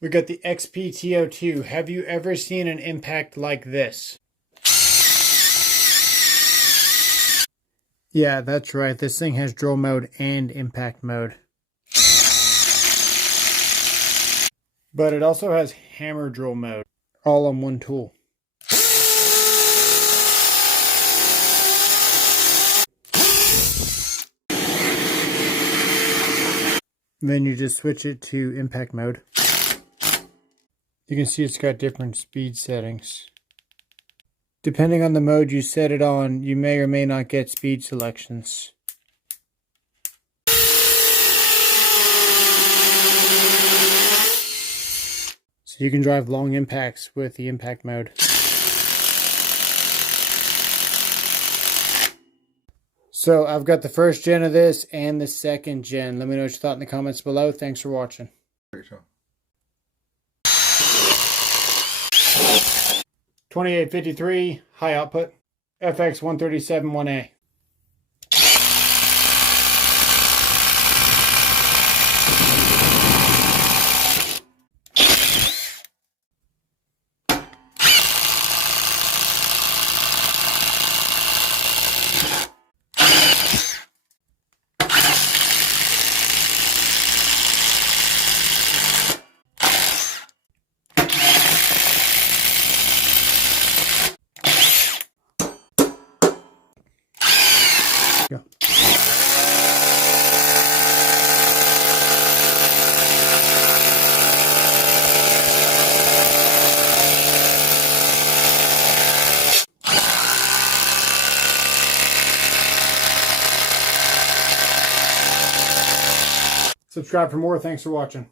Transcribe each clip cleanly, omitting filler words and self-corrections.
We got the XPTO2. Have you ever seen an impact like this? Yeah, that's right. This thing has drill mode and impact mode. But it also has hammer drill mode, all on one tool. Then you just switch it to impact mode. You can see it's got different speed settings. Depending on the mode you set it on, you may or may not get speed selections. So you can drive long impacts with the impact mode. So I've got the first gen of this and the second gen. Let me know what you thought in the comments below. Thanks for watching. 2853 high output FX 137 1A. Go. Subscribe for more. Thanks for watching.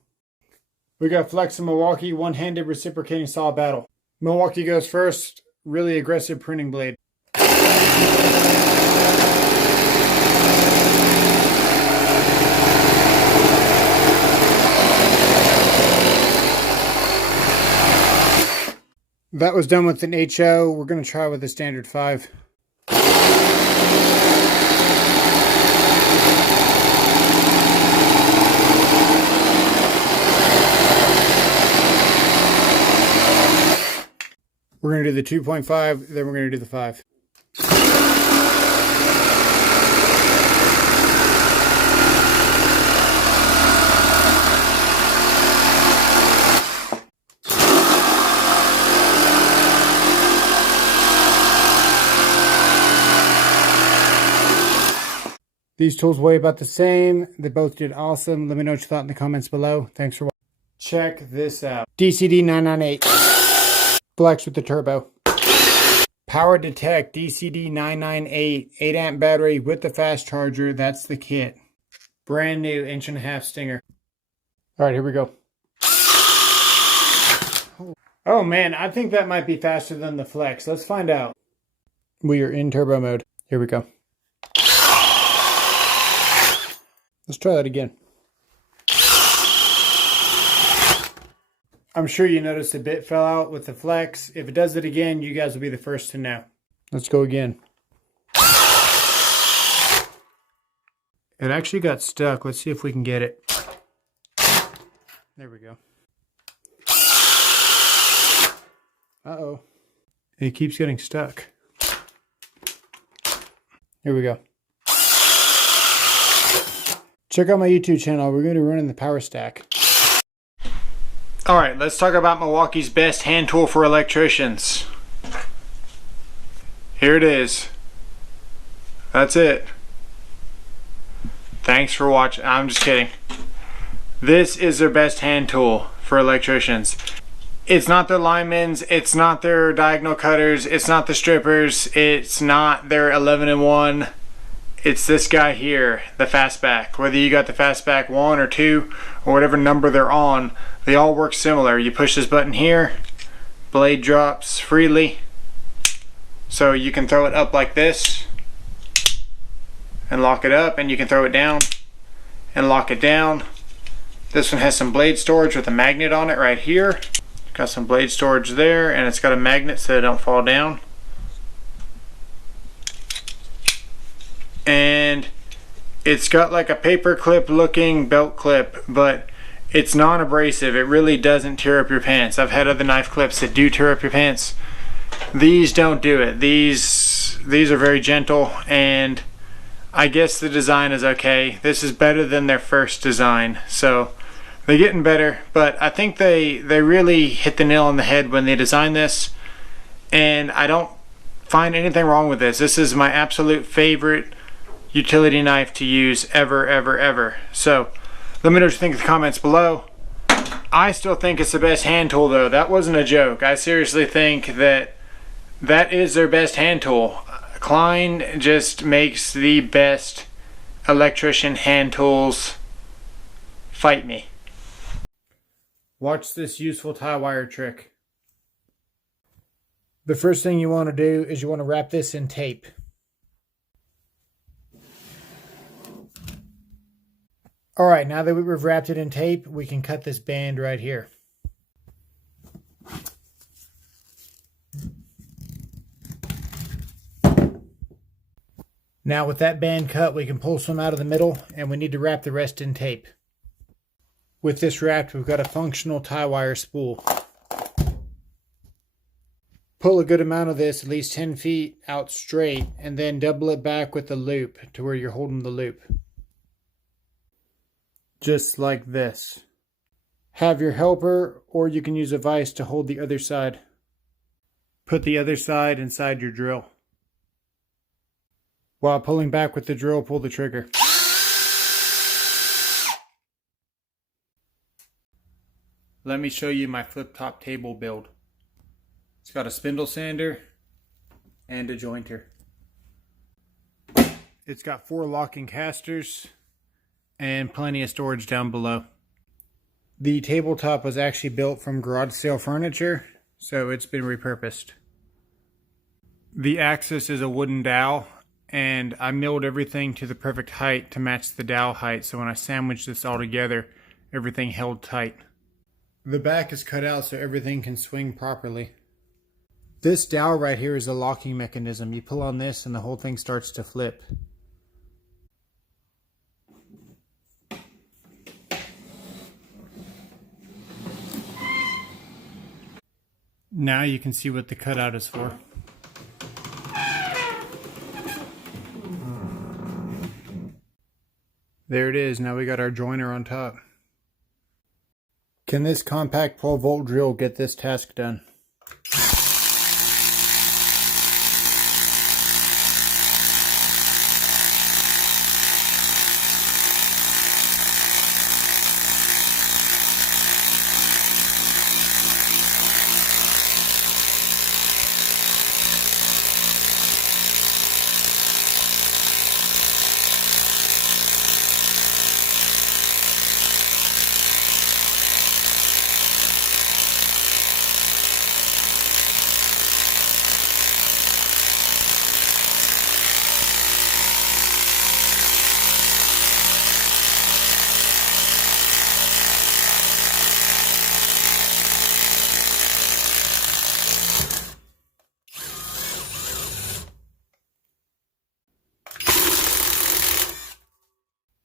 We got Flex and Milwaukee one-handed reciprocating saw battle. Milwaukee goes first. Really aggressive pruning blade. That was done with an HO. We're going to try with a standard 5. We're going to do the 2.5, then we're going to do the 5. These tools weigh about the same. They both did awesome. Let me know what you thought in the comments below. Thanks for watching. Check this out. DCD 998. Flex with the turbo. Power Detect DCD 998. 8 amp battery with the fast charger. That's the kit. Brand new 1.5" Stinger. Alright, here we go. Oh man, I think that might be faster than the Flex. Let's find out. We are in turbo mode. Here we go. Let's try that again. I'm sure you noticed a bit fell out with the Flex. If it does it again, you guys will be the first to know. Let's go again. It actually got stuck. Let's see if we can get it. There we go. Uh-oh. It keeps getting stuck. Here we go. Check out my YouTube channel. We're going to be running the Power Stack. Alright, let's talk about Milwaukee's best hand tool for electricians. Here it is. That's it. Thanks for watching. I'm just kidding. This is their best hand tool for electricians. It's not their linemen's, it's not their diagonal cutters, it's not the strippers, it's not their 11-in-1. It's this guy here, the Fastback. Whether you got the Fastback 1 or 2 or whatever number they're on, they all work similar. You push this button here, blade drops freely. So you can throw it up like this and lock it up, and you can throw it down and lock it down. This one has some blade storage with a magnet on it right here. Got some blade storage there, and it's got a magnet so they don't fall down. And it's got like a paper clip looking belt clip, but It's non-abrasive. It really doesn't tear up your pants. I've had other knife clips that do tear up your pants. These don't do it. These are very gentle, and I guess the design is okay. This is better than their first design, so they're getting better, but I think they really hit the nail on the head when they designed this, and I don't find anything wrong with this. This is my absolute favorite utility knife to use ever. So let me know what you think in the comments below. I still think it's the best hand tool though. That wasn't a joke. I seriously think that is their best hand tool. Klein just makes the best electrician hand tools. Fight me. Watch this useful tie wire trick. The first thing you want to do is you want to wrap this in tape. Alright, now that we've wrapped it in tape, we can cut this band right here. Now with that band cut, we can pull some out of the middle, and we need to wrap the rest in tape. With this wrapped, we've got a functional tie wire spool. Pull a good amount of this, at least 10 feet out straight, and then double it back with the loop to where you're holding the loop. Just like this. Have your helper, or you can use a vise to hold the other side. Put the other side inside your drill. While pulling back with the drill, pull the trigger. Let me show you my flip-top table build. It's got a spindle sander and a jointer. It's got 4 locking casters and plenty of storage down below. The tabletop was actually built from garage sale furniture, so it's been repurposed. The axis is a wooden dowel, and I milled everything to the perfect height to match the dowel height, so when I sandwiched this all together, everything held tight. The back is cut out so everything can swing properly. This dowel right here is a locking mechanism. You pull on this and the whole thing starts to flip. Now you can see what the cutout is for. There it is. Now we got our joiner on top. Can this compact 12-volt drill get this task done?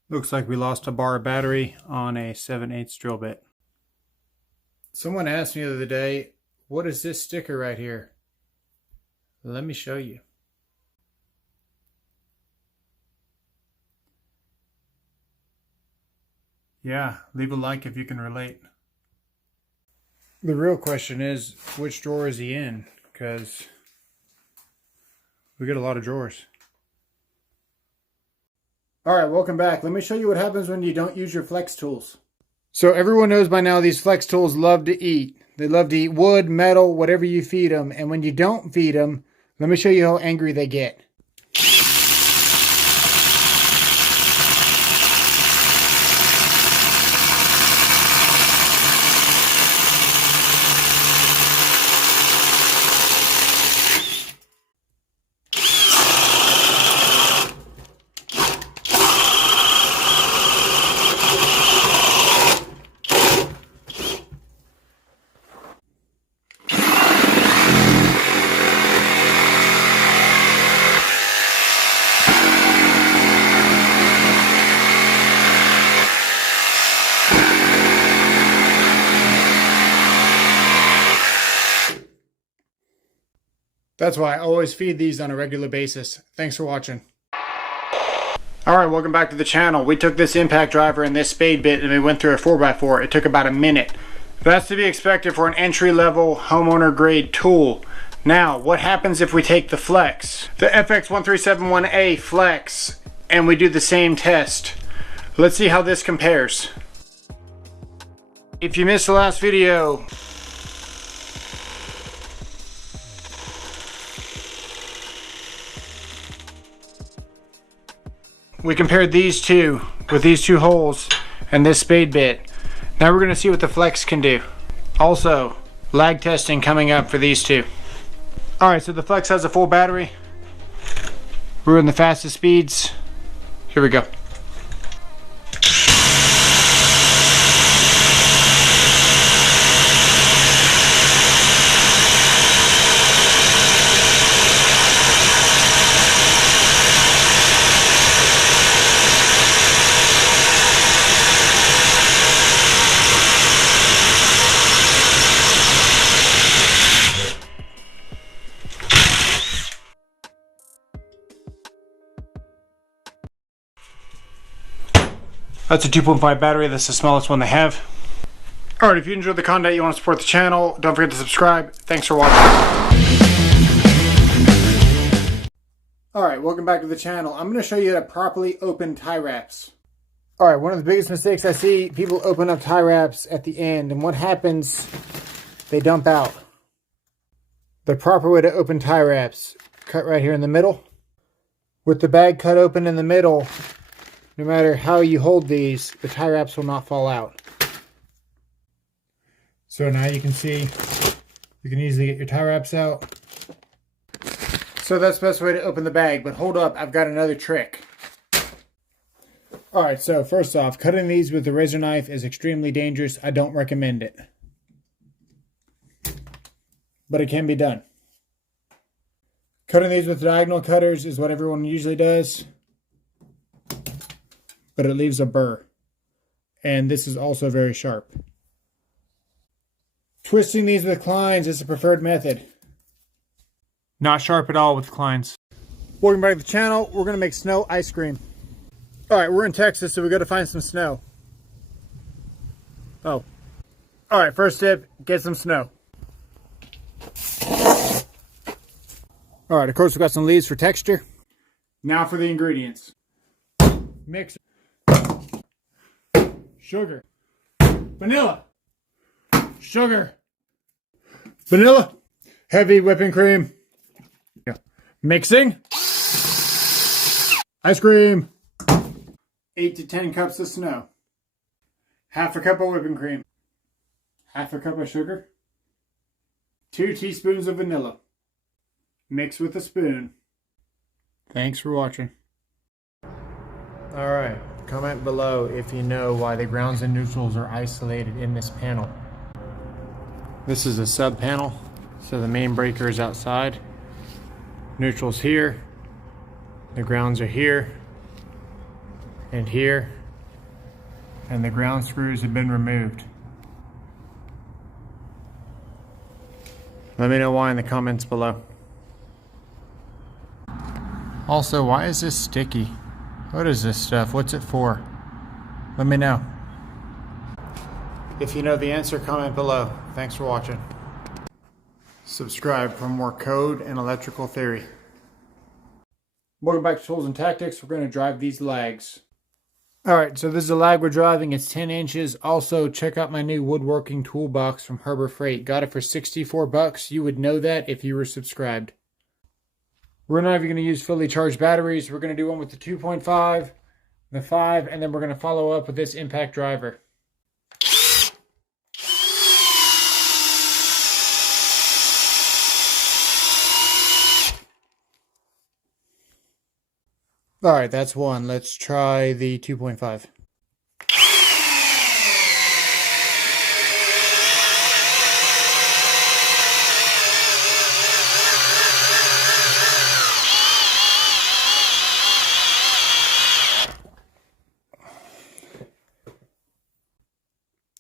Looks like we lost a bar of battery on a 7/8 drill bit. Someone asked me the other day, what is this sticker right here? Let me show you. Yeah, leave a like if you can relate. The real question is, which drawer is he in? Because we got a lot of drawers. Alright, welcome back. Let me show you what happens when you don't use your flex tools. So everyone knows by now these flex tools love to eat. They love to eat wood, metal, whatever you feed them. And when you don't feed them, let me show you how angry they get. That's why I always feed these on a regular basis. Thanks for watching. Alright, welcome back to the channel. We took this impact driver and this spade bit and we went through a 4x4. It took about a minute. That's to be expected for an entry-level homeowner grade tool. Now, what happens if we take the Flex, the FX1371A Flex, and we do the same test? Let's see how this compares. If you missed the last video, we compared these two with these two holes and this spade bit. Now we're going to see what the Flex can do. Also, lag testing coming up for these two. Alright, so the Flex has a full battery. We're in the fastest speeds. Here we go. That's a 2.5 battery. That's the smallest one they have. Alright, if you enjoyed the content, you want to support the channel, don't forget to subscribe. Thanks for watching. Alright, welcome back to the channel. I'm going to show you how to properly open tie wraps. Alright, one of the biggest mistakes I see, people open up tie wraps at the end, and what happens, they dump out. The proper way to open tie wraps, cut right here in the middle. With the bag cut open in the middle, no matter how you hold these, the tie wraps will not fall out. So now you can see, you can easily get your tie wraps out. So that's the best way to open the bag, but hold up, I've got another trick. Alright, so first off, cutting these with the razor knife is extremely dangerous. I don't recommend it. But it can be done. Cutting these with diagonal cutters is what everyone usually does, but it leaves a burr. And this is also very sharp. Twisting these with Kleins is the preferred method. Not sharp at all with Kleins. Welcome back to the channel. We're going to make snow ice cream. Alright, we're in Texas, so we got to find some snow. Oh. Alright, first tip, get some snow. Alright, of course we got some leaves for texture. Now for the ingredients. Mix sugar, vanilla, sugar, vanilla, heavy whipping cream, mixing, ice cream, 8 to 10 cups of snow, half a cup of whipping cream, half a cup of sugar, 2 teaspoons of vanilla, mix with a spoon. Thanks for watching. Alright, comment below if you know why the grounds and neutrals are isolated in this panel. This is a sub panel, so the main breaker is outside. Neutral's here, the grounds are here, and here, and the ground screws have been removed. Let me know why in the comments below. Also, why is this sticky? What is this stuff? What's it for? Let me know. If you know the answer, comment below. Thanks for watching. Subscribe for more code and electrical theory. Welcome back to Tools and Tactics. We're going to drive these lags. Alright, so this is the lag we're driving. It's 10 inches. Also, check out my new woodworking toolbox from Harbor Freight. Got it for 64 bucks. You would know that if you were subscribed. We're not even going to use fully charged batteries. We're going to do one with the 2.5, the 5, and then we're going to follow up with this impact driver. Alright, that's one. Let's try the 2.5.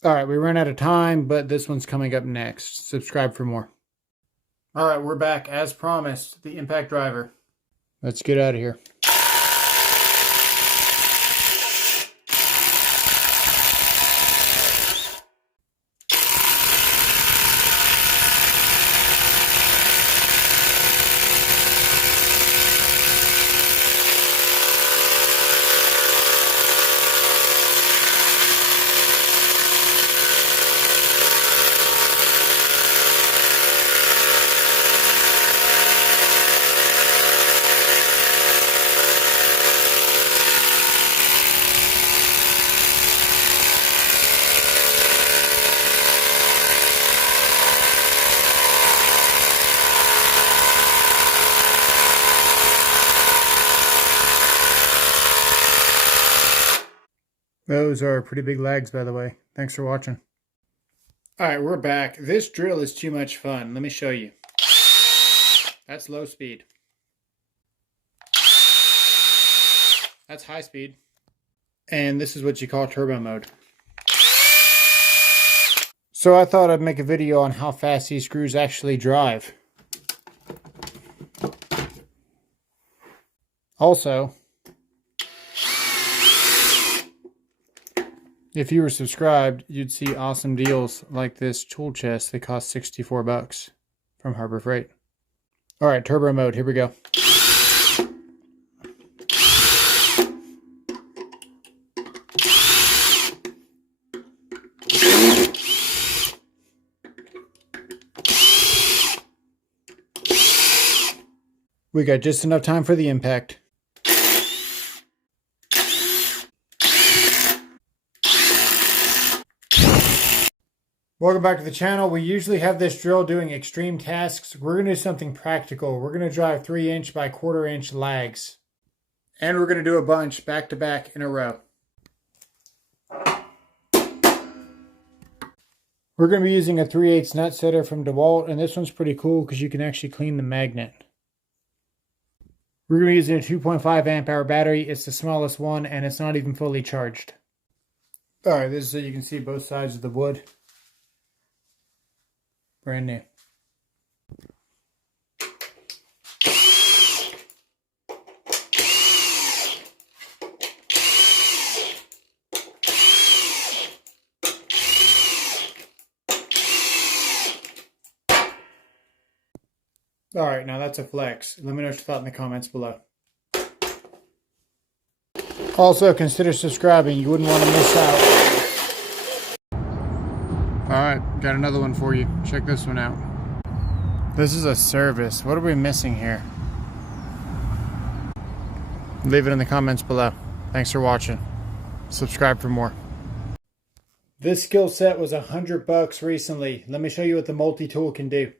Alright, we ran out of time, but this one's coming up next. Subscribe for more. All right, we're back as promised. The impact driver. Let's get out of here. Those are pretty big lags, by the way. Thanks for watching. All right, we're back. This drill is too much fun. Let me show you. That's low speed. That's high speed. And this is what you call turbo mode. So I thought I'd make a video on how fast these screws actually drive. Also, if you were subscribed, you'd see awesome deals like this tool chest that cost $64 from Harbor Freight. All right, turbo mode, here we go. We got just enough time for the impact. Welcome back to the channel. We usually have this drill doing extreme tasks. We're going to do something practical. We're going to drive 3" by 1/4" lags. And we're going to do a bunch back to back in a row. We're going to be using a 3/8 nut setter from DeWalt, and this one's pretty cool because you can actually clean the magnet. We're going to be using a 2.5 amp hour battery. It's the smallest one, and it's not even fully charged. All right, this is so you can see both sides of the wood. Brand new. All right, now that's a flex. Let me know what you thought in the comments below. Also, consider subscribing. You wouldn't want to miss out. Alright, got another one for you. Check this one out. This is a service. What are we missing here? Leave it in the comments below. Thanks for watching. Subscribe for more. This skill set was $100 recently. Let me show you what the multi-tool can do.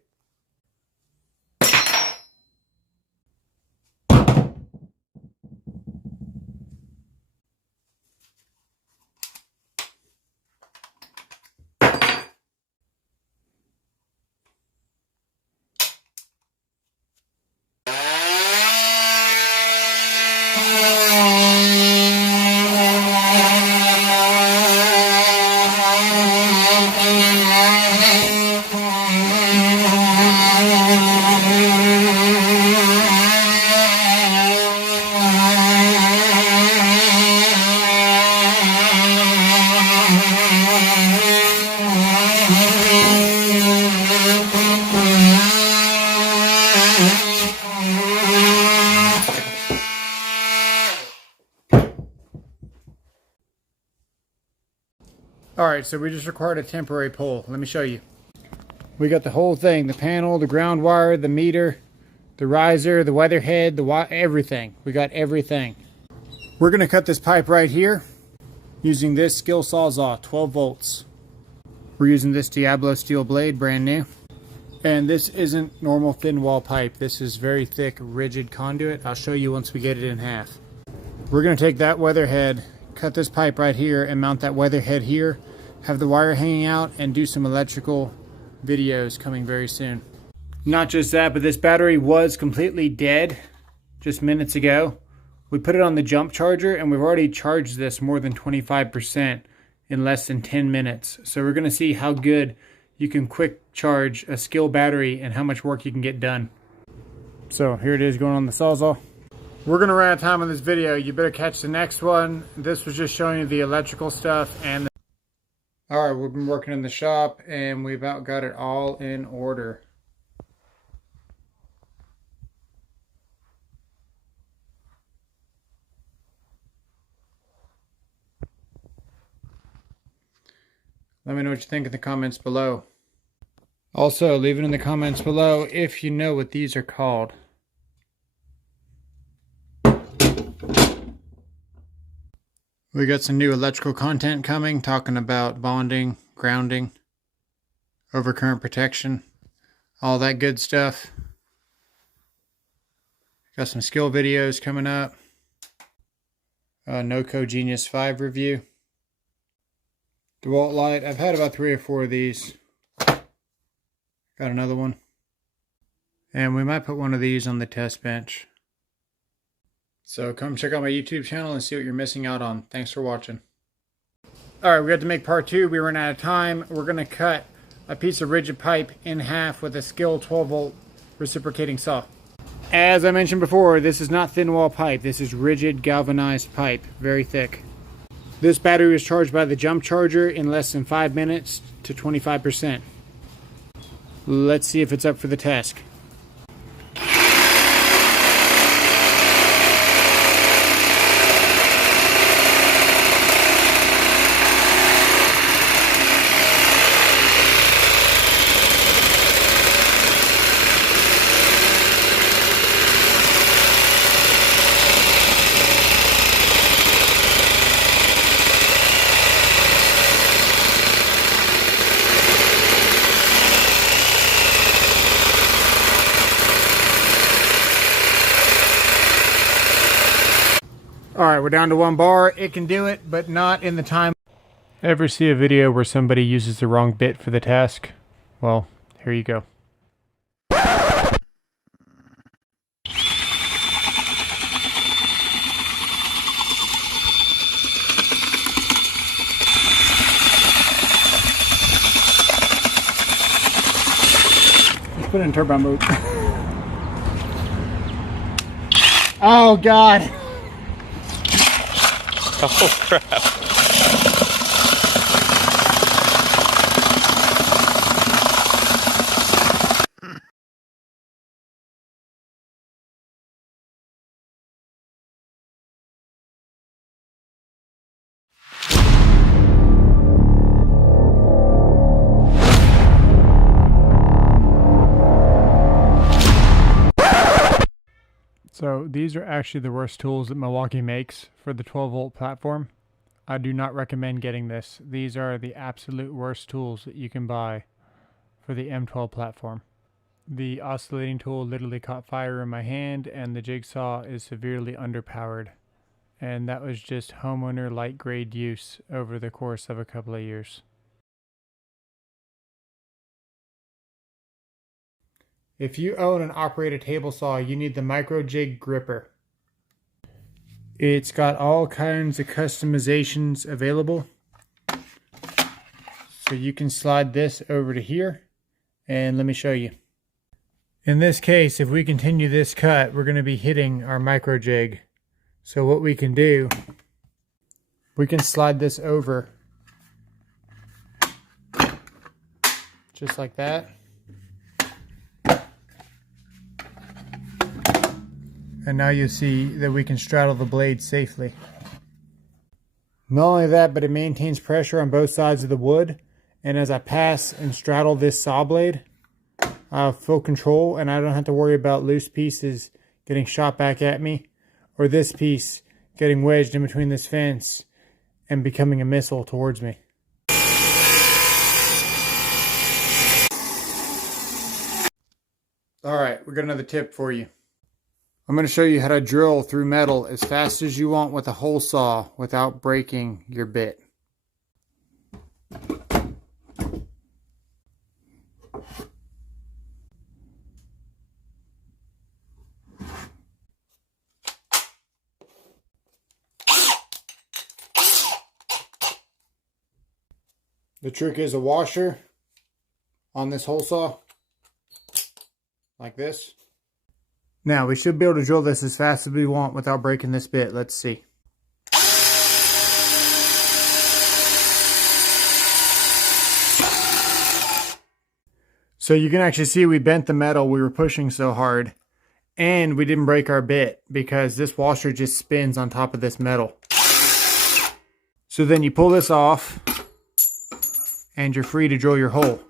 Alright, so we just required a temporary pole. Let me show you. We got the whole thing. The panel, the ground wire, the meter, the riser, the weather head, everything. We got everything. We're going to cut this pipe right here using this skill sawzall, 12 volts. We're using this Diablo steel blade, brand new. And this isn't normal thin wall pipe. This is very thick, rigid conduit. I'll show you once we get it in half. We're going to take that weather head, cut this pipe right here, and mount that weather head here. Have the wire hanging out and do some electrical videos coming very soon. Not just that, but this battery was completely dead just minutes ago. We put it on the jump charger and we've already charged this more than 25% in less than 10 minutes. So we're going to see how good you can quick charge a skill battery and how much work you can get done. So here it is going on the Sawzall. We're gonna run out of time on this video. You better catch the next one. This was just showing you the electrical stuff and all right, we've been working in the shop and we've about got it all in order. Let me know what you think in the comments below. Also, leave it in the comments below if you know what these are called. We got some new electrical content coming, talking about bonding, grounding, overcurrent protection, all that good stuff. Got some skill videos coming up. Noco Genius 5 review. DeWalt light. I've had about 3 or 4 of these. Got another one. And we might put one of these on the test bench. So come check out my YouTube channel and see what you're missing out on. Thanks for watching. Alright, we have to make part 2. We ran out of time. We're going to cut a piece of rigid pipe in half with a Skil 12 volt reciprocating saw. As I mentioned before, this is not thin wall pipe. This is rigid galvanized pipe. Very thick. This battery was charged by the jump charger in less than 5 minutes to 25%. Let's see if it's up for the task. Alright, we're down to 1 bar. It can do it, but not in the time. Ever see a video where somebody uses the wrong bit for the task? Well, here you go. Let's put it in turbo mode. Oh God! Oh crap. So these are actually the worst tools that Milwaukee makes for the 12 volt platform. I do not recommend getting this. These are the absolute worst tools that you can buy for the M12 platform. The oscillating tool literally caught fire in my hand and the jigsaw is severely underpowered. And that was just homeowner light grade use over the course of a couple of years. If you own and operate a table saw, you need the Micro Jig Gripper. It's got all kinds of customizations available. So you can slide this over to here, and let me show you. In this case, if we continue this cut, we're going to be hitting our Micro Jig. So what we can do, we can slide this over just like that. And now you see that we can straddle the blade safely. Not only that, but it maintains pressure on both sides of the wood. And as I pass and straddle this saw blade, I have full control and I don't have to worry about loose pieces getting shot back at me, or this piece getting wedged in between this fence and becoming a missile towards me. Alright, we got another tip for you. I'm going to show you how to drill through metal as fast as you want with a hole saw without breaking your bit. The trick is a washer on this hole saw. Like this. Now we should be able to drill this as fast as we want without breaking this bit. Let's see. So you can actually see we bent the metal. We were pushing so hard. And we didn't break our bit because this washer just spins on top of this metal. So then you pull this off and you're free to drill your hole.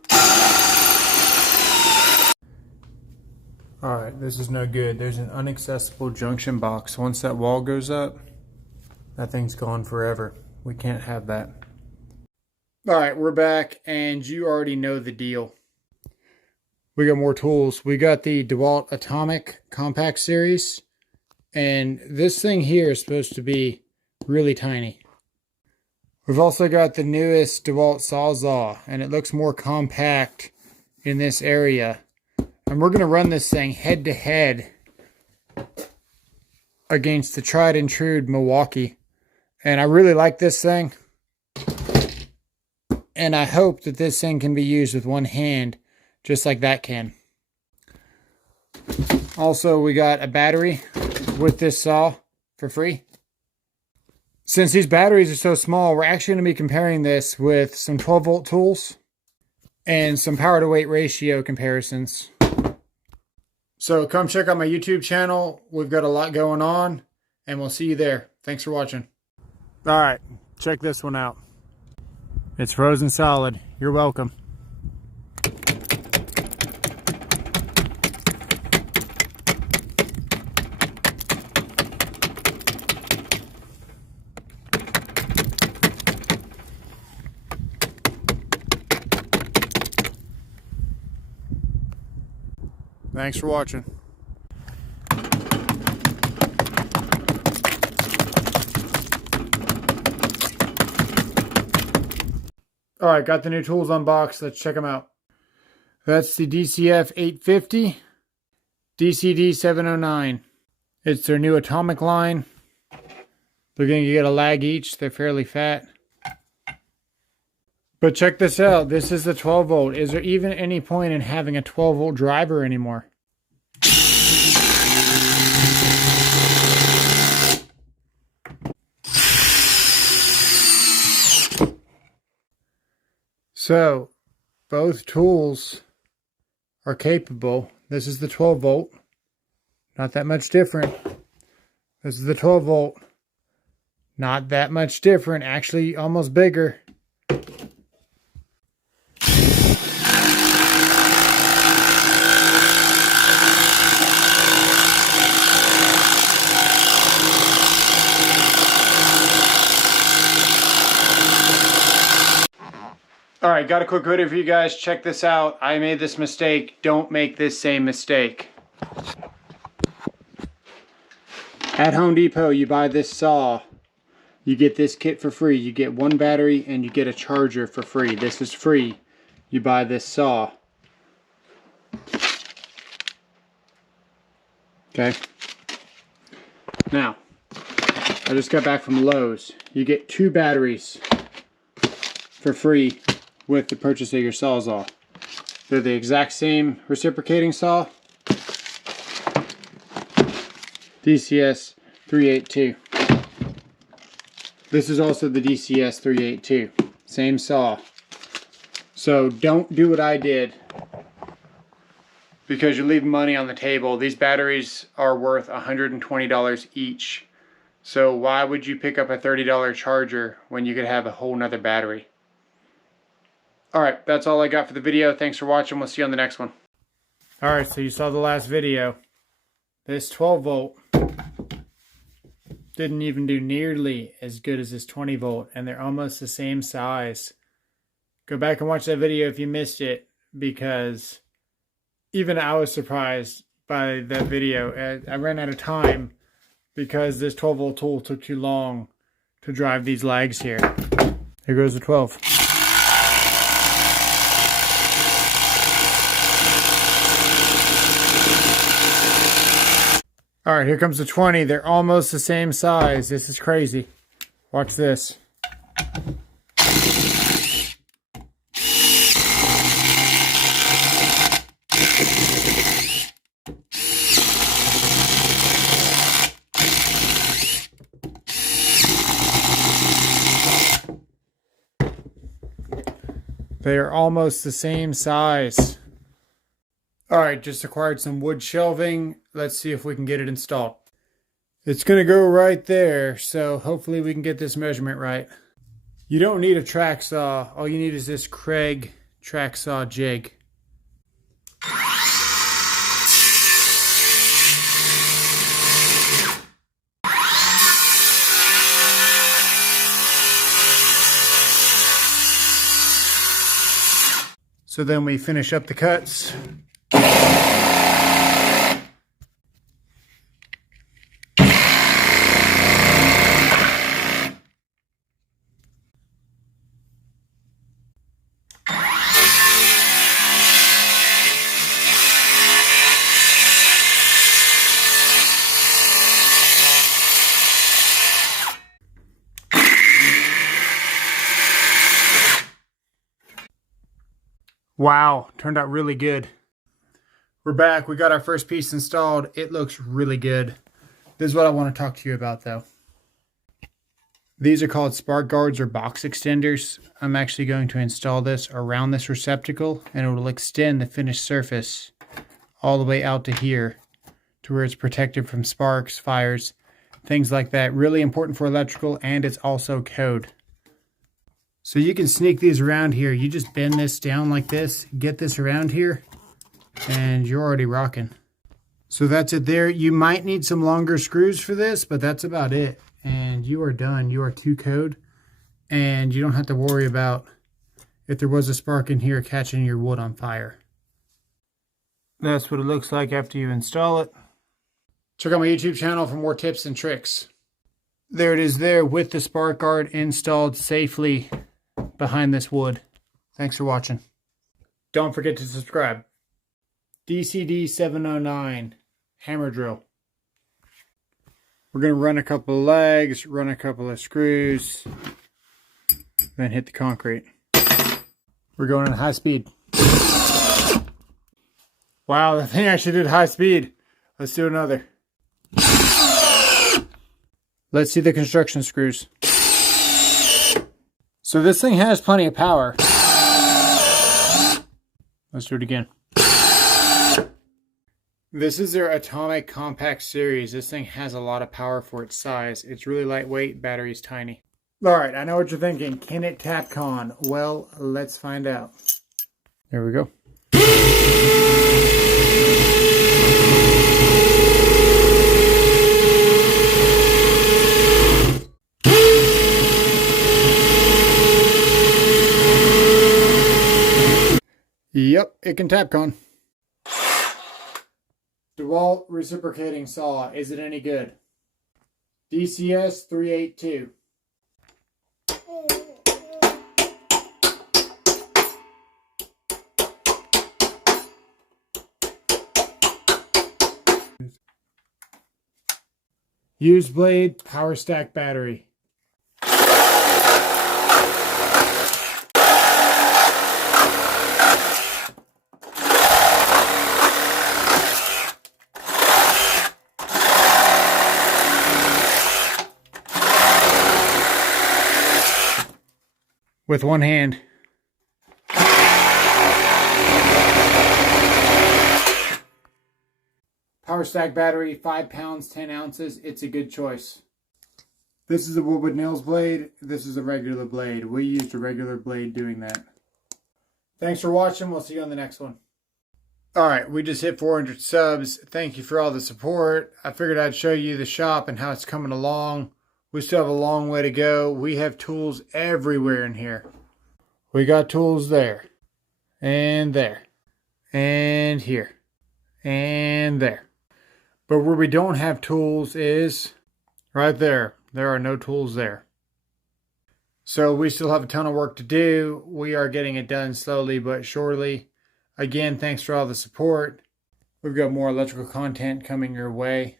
Alright, this is no good. There's an inaccessible junction box. Once that wall goes up, that thing's gone forever. We can't have that. Alright, we're back and you already know the deal. We got more tools. We got the DeWalt Atomic Compact Series. And this thing here is supposed to be really tiny. We've also got the newest DeWalt Sawzall, and it looks more compact in this area. And we're going to run this thing head to head against the tried and true Milwaukee. And I really like this thing. And I hope that this thing can be used with one hand, just like that can. Also, we got a battery with this saw for free. Since these batteries are so small, we're actually going to be comparing this with some 12-volt tools and some power to weight ratio comparisons. So come check out my YouTube channel. We've got a lot going on, and we'll see you there. Thanks for watching. All right, check this one out. It's frozen solid. You're welcome. Thanks for watching. Alright, got the new tools unboxed. Let's check them out. That's the DCF 850, DCD 709. It's their new Atomic line. They're going to get a lag each. They're fairly fat. But check this out. This is the 12 volt. Is there even any point in having a 12 volt driver anymore? So, both tools are capable. This is the 12 volt. Not that much different. This is the 12 volt. Not that much different. Actually, almost bigger. Alright, got a quick video for you guys. Check this out. I made this mistake. Don't make this same mistake. At Home Depot, you buy this saw. You get this kit for free. You get one battery and you get a charger for free. This is free. You buy this saw. Okay. Now, I just got back from Lowe's. You get 2 batteries for free with the purchase of your Sawzall. They're the exact same reciprocating saw. DCS 382. This is also the DCS 382. Same saw. So don't do what I did, because you're leaving money on the table. These batteries are worth $120 each. So why would you pick up a $30 charger when you could have a whole nother battery? Alright, that's all I got for the video. Thanks for watching. We'll see you on the next one. Alright, so you saw the last video. This 12 volt didn't even do nearly as good as this 20 volt, and they're almost the same size. Go back and watch that video if you missed it, because even I was surprised by that video. I ran out of time because this 12 volt tool took too long to drive these lags here. Here goes the 12. Alright, here comes the 20. They're almost the same size. This is crazy. Watch this. They are almost the same size. All right, just acquired some wood shelving. Let's see if we can get it installed. It's gonna go right there, so hopefully we can get this measurement right. You don't need a track saw. All you need is this Kreg track saw jig. So then we finish up the cuts. Wow, turned out really good. We're back. We got our first piece installed. It looks really good. This is what I want to talk to you about though. These are called spark guards or box extenders. I'm actually going to install this around this receptacle and it will extend the finished surface all the way out to here to where it's protected from sparks, fires, things like that. Really important for electrical, and it's also code. So you can sneak these around here. You just bend this down like this, get this around here, and you're already rocking. So that's it there. You might need some longer screws for this, but that's about it. And you are done. You are to code, and you don't have to worry about if there was a spark in here catching your wood on fire. That's what it looks like after you install it. Check out my YouTube channel for more tips and tricks. There it is there with the spark guard installed safely behind this wood. Thanks for watching. Don't forget to subscribe. DCD 709 hammer drill. We're going to run a couple of legs, run a couple of screws, then hit the concrete. We're going at high speed. Wow, the thing actually did high speed. Let's do another. Let's see the construction screws. So this thing has plenty of power. Let's do it again. This is their Atomic Compact Series. This thing has a lot of power for its size. It's really lightweight, battery's tiny. Alright, I know what you're thinking. Can it Tapcon? Well, let's find out. There we go. Yep, it can Tapcon. DeWalt reciprocating saw. Is it any good? DCS 382. Used blade, power stack battery. With one hand. Power stack battery, 5 pounds, 10 ounces. It's a good choice. This is a Woodwood Nails blade. This is a regular blade. We used a regular blade doing that. Thanks for watching. We'll see you on the next one. Alright, we just hit 400 subs. Thank you for all the support. I figured I'd show you the shop and how it's coming along. We still have a long way to go. We have tools everywhere in here. We got tools there, and there, and here, and there. But where we don't have tools is right there. There are no tools there. So we still have a ton of work to do. We are getting it done slowly but surely. Again, thanks for all the support. We've got more electrical content coming your way.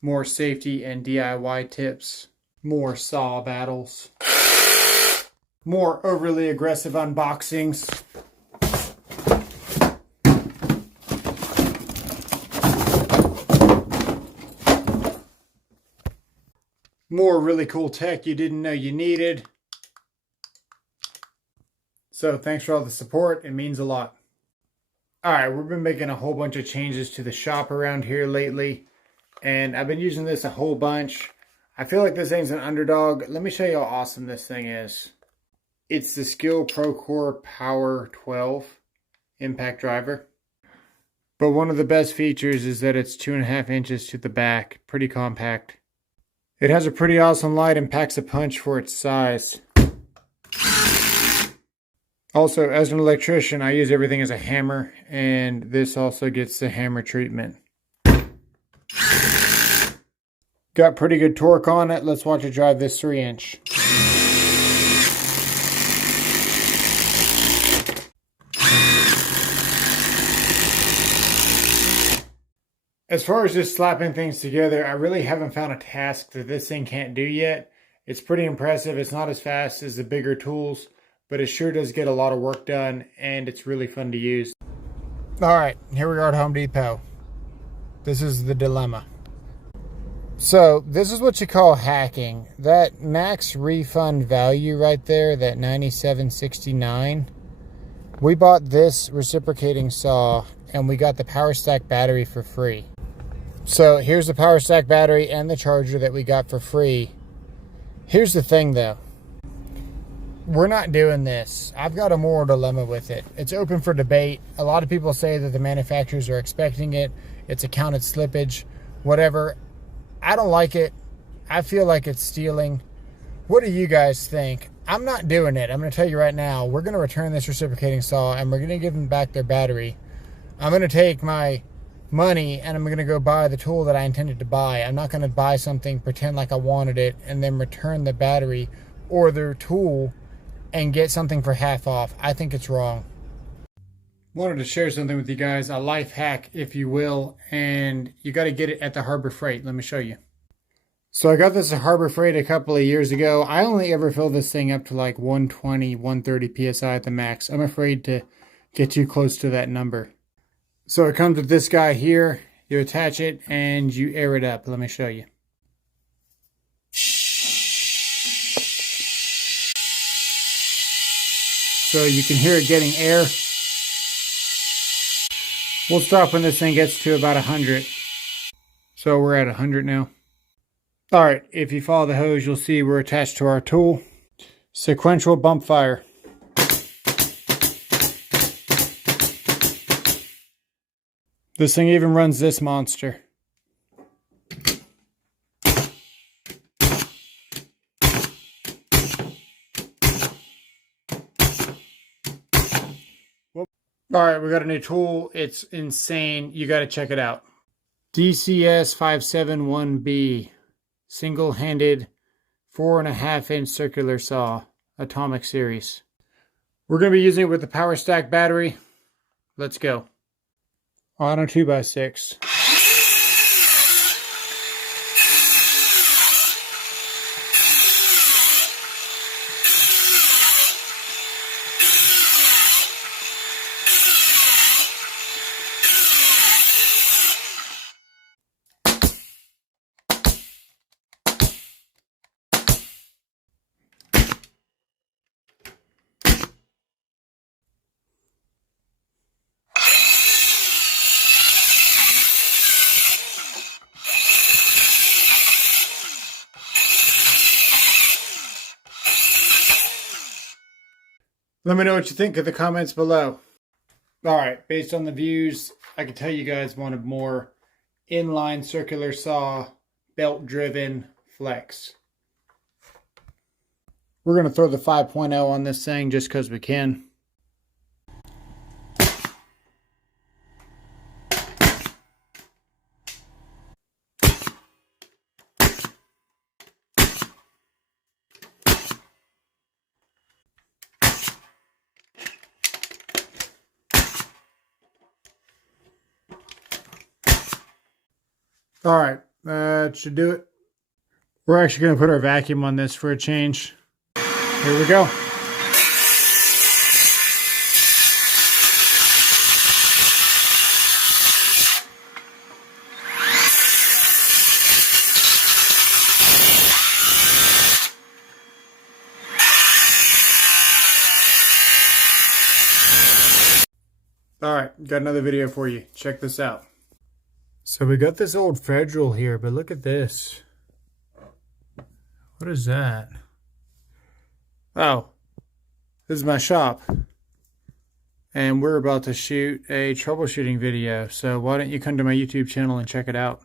More safety and DIY tips. More saw battles. More overly aggressive unboxings. More really cool tech you didn't know you needed. So thanks for all the support. It means a lot. All right, we've been making a whole bunch of changes to the shop around here lately, and I've been using this a whole bunch. I feel like this thing's an underdog. Let me show you how awesome this thing is. It's the Skil Procore Power 12 impact driver. But one of the best features is that it's 2.5 inches to the back, pretty compact. It has a pretty awesome light and packs a punch for its size. Also, as an electrician, I use everything as a hammer, and this also gets the hammer treatment. Got pretty good torque on it. Let's watch it drive this 3-inch. As far as just slapping things together, I really haven't found a task that this thing can't do yet. It's pretty impressive. It's not as fast as the bigger tools, but it sure does get a lot of work done, and it's really fun to use. All right, here we are at Home Depot. This is the dilemma. So this is what you call hacking. That max refund value right there, that $97.69. We bought this reciprocating saw, and we got the PowerStack battery for free. So here's the PowerStack battery and the charger that we got for free. Here's the thing though. We're not doing this. I've got a moral dilemma with it. It's open for debate. A lot of people say that the manufacturers are expecting it. It's accounted slippage, whatever. I don't like it. I feel like it's stealing. What do you guys think? I'm not doing it. I'm going to tell you right now. We're going to return this reciprocating saw, and we're going to give them back their battery. I'm going to take my money and I'm going to go buy the tool that I intended to buy. I'm not going to buy something, pretend like I wanted it, and then return the battery or their tool and get something for half off. I think it's wrong. Wanted to share something with you guys, a life hack, if you will, and you got to get it at the Harbor Freight. Let me show you. So I got this at Harbor Freight a couple of years ago. I only ever fill this thing up to like 120, 130 PSI at the max. I'm afraid to get too close to that number. So it comes with this guy here. You attach it and you air it up. Let me show you. So you can hear it getting air. We'll stop when this thing gets to about 100. So we're at 100 now. All right, if you follow the hose, you'll see we're attached to our tool. Sequential bump fire. This thing even runs this monster. All right, we got a new tool. It's insane. You got to check it out. DCS 571B. Single-handed 4.5-inch circular saw. Atomic series. We're going to be using it with the PowerStack battery. Let's go. On a 2x6. Let me know what you think in the comments below. All right, based on the views, I can tell you guys wanted more inline circular saw, belt-driven flex. We're going to throw the 5.0 on this thing just because we can. All right, that should do it. We're actually going to put our vacuum on this for a change. Here we go. Alright, got another video for you. Check this out. So we got this old Federal here, but look at this. What is that? Oh, this is my shop. And we're about to shoot a troubleshooting video. So why don't you come to my YouTube channel and check it out.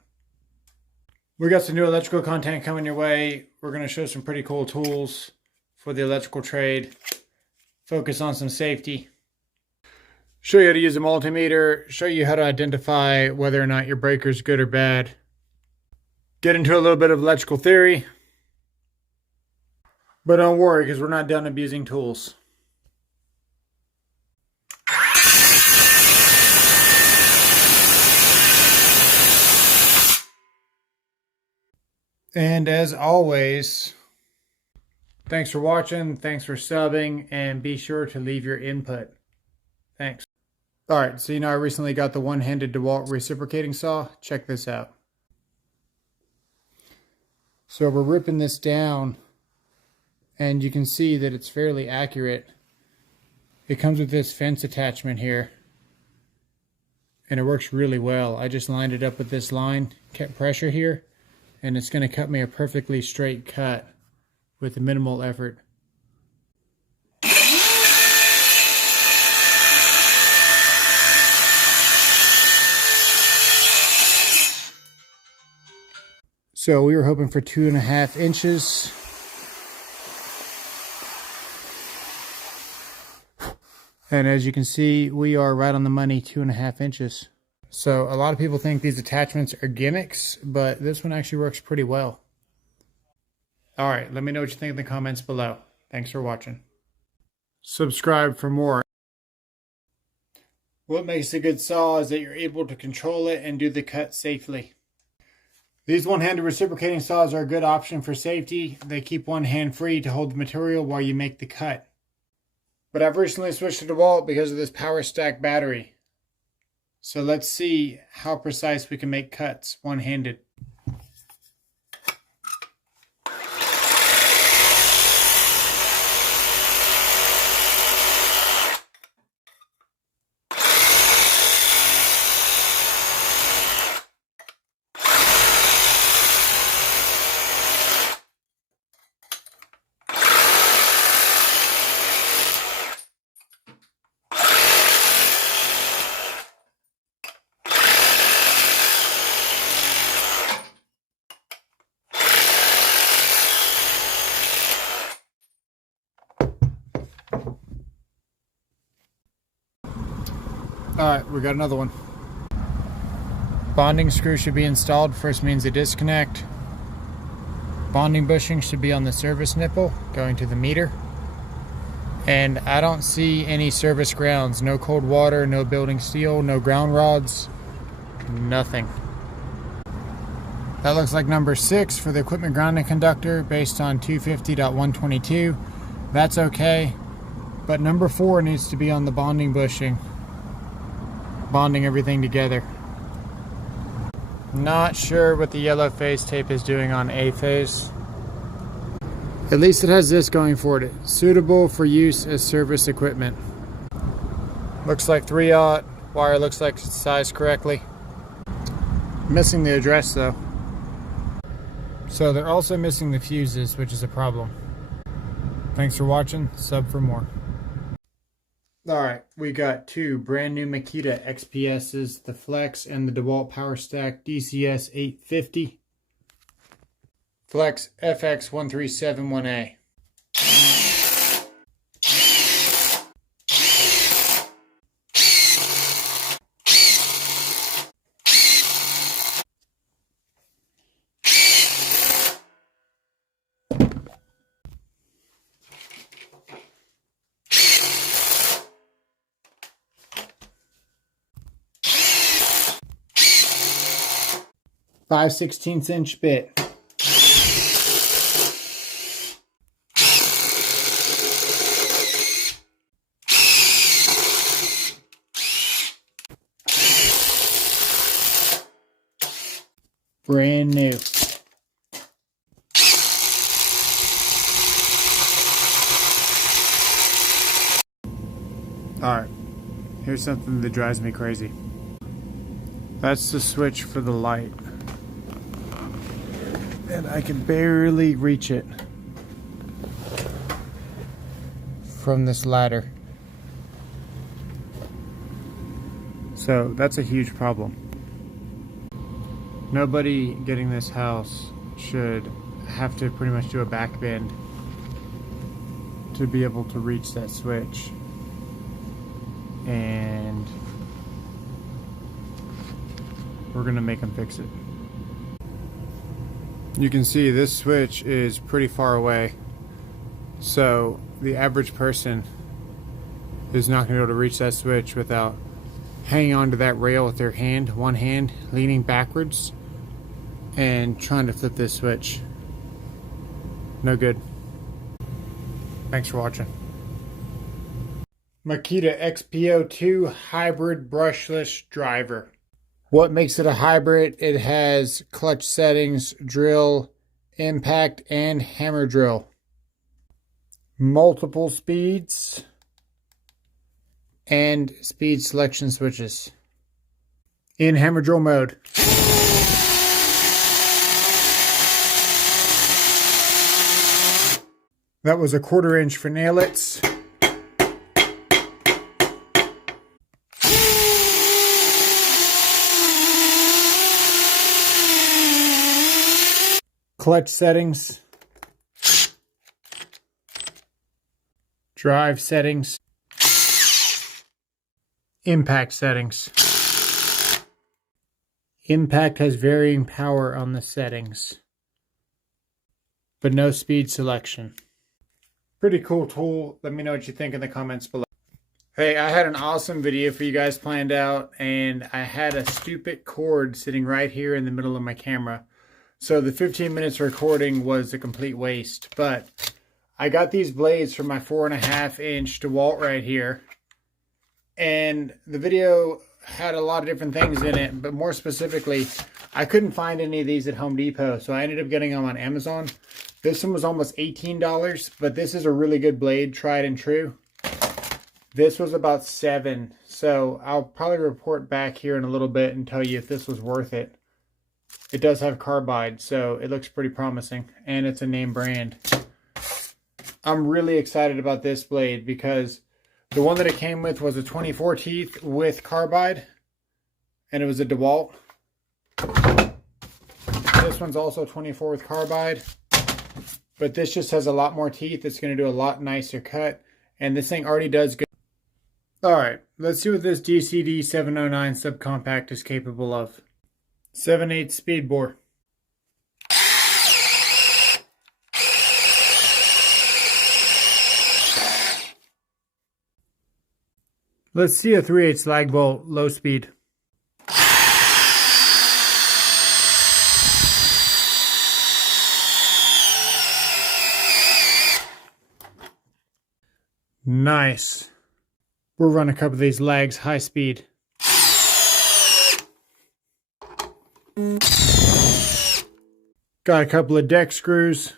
We got some new electrical content coming your way. We're going to show some pretty cool tools for the electrical trade. Focus on some safety. Show you how to use a multimeter. Show you how to identify whether or not your breaker's good or bad. Get into a little bit of electrical theory. But don't worry, because we're not done abusing tools. And as always, thanks for watching, thanks for subbing, and be sure to leave your input. Thanks. Alright, so you know I recently got the one-handed DeWalt reciprocating saw. Check this out. So we're ripping this down, and you can see that it's fairly accurate. It comes with this fence attachment here, and it works really well. I just lined it up with this line, kept pressure here, and it's going to cut me a perfectly straight cut with minimal effort. So we were hoping for 2.5 inches. And as you can see, we are right on the money, 2.5 inches. So a lot of people think these attachments are gimmicks, but this one actually works pretty well. All right, let me know what you think in the comments below. Thanks for watching. Subscribe for more. What makes a good saw is that you're able to control it and do the cut safely. These one-handed reciprocating saws are a good option for safety. They keep one hand free to hold the material while you make the cut. But I've recently switched to DeWalt because of this PowerStack battery. So let's see how precise we can make cuts one-handed. Alright, we got another one. Bonding screw should be installed. First means a disconnect. Bonding bushing should be on the service nipple going to the meter. And I don't see any service grounds. No cold water, no building steel, no ground rods, nothing. That looks like number 6 for the equipment grounding conductor based on 250.122. That's okay. But number 4 needs to be on the bonding bushing. Bonding everything together. Not sure what the yellow phase tape is doing on A phase. At least it has this going for it. Suitable for use as service equipment. Looks like 3/0. Wire looks like it's sized correctly. Missing the address though. So they're also missing the fuses, which is a problem. Thanks for watching. Sub for more. Alright, we got 2 brand new Makita XPS's, the Flex and the DeWalt PowerStack DCS 850. Flex FX1371A. .5/16" bit. Brand new. Alright, Here's something that drives me crazy. That's the switch for the light. And I can barely reach it from this ladder. So that's a huge problem. Nobody getting this house should have to pretty much do a back bend to be able to reach that switch. And we're gonna make them fix it. You can see this switch is pretty far away, so the average person is not gonna be able to reach that switch without hanging onto that rail with their hand, one hand leaning backwards and trying to flip this switch. No good. Thanks for watching. Makita XP02 hybrid brushless driver. What makes it a hybrid? It has clutch settings, drill, impact, and hammer drill. Multiple speeds and speed selection switches. In hammer drill mode. That was a 1/4 inch for nailets. Clutch settings, drive settings, impact settings. Impact has varying power on the settings, but no speed selection. Pretty cool tool. Let me know what you think in the comments below. Hey, I had an awesome video for you guys planned out, and I had a stupid cord sitting right here in the middle of my camera. So the 15 minutes recording was a complete waste, but I got these blades from my 4.5 inch DeWalt right here. And the video had a lot of different things in it, but more specifically, I couldn't find any of these at Home Depot. So I ended up getting them on Amazon. This one was almost $18, but this is a really good blade, tried and true. This was about $7. So I'll probably report back here in a little bit and tell you if this was worth it. It does have carbide, so it looks pretty promising, and it's a name brand. I'm really excited about this blade because the one that it came with was a 24 teeth with carbide, and it was a DeWalt. This one's also 24 with carbide, but this just has a lot more teeth. It's going to do a lot nicer cut, and this thing already does good. All right, let's see what this DCD 709 subcompact is capable of. 7/8 speed bore. Let's see a 3/8 lag bolt, low speed. Nice. We'll run a couple of these lags, high speed. Got a couple of deck screws.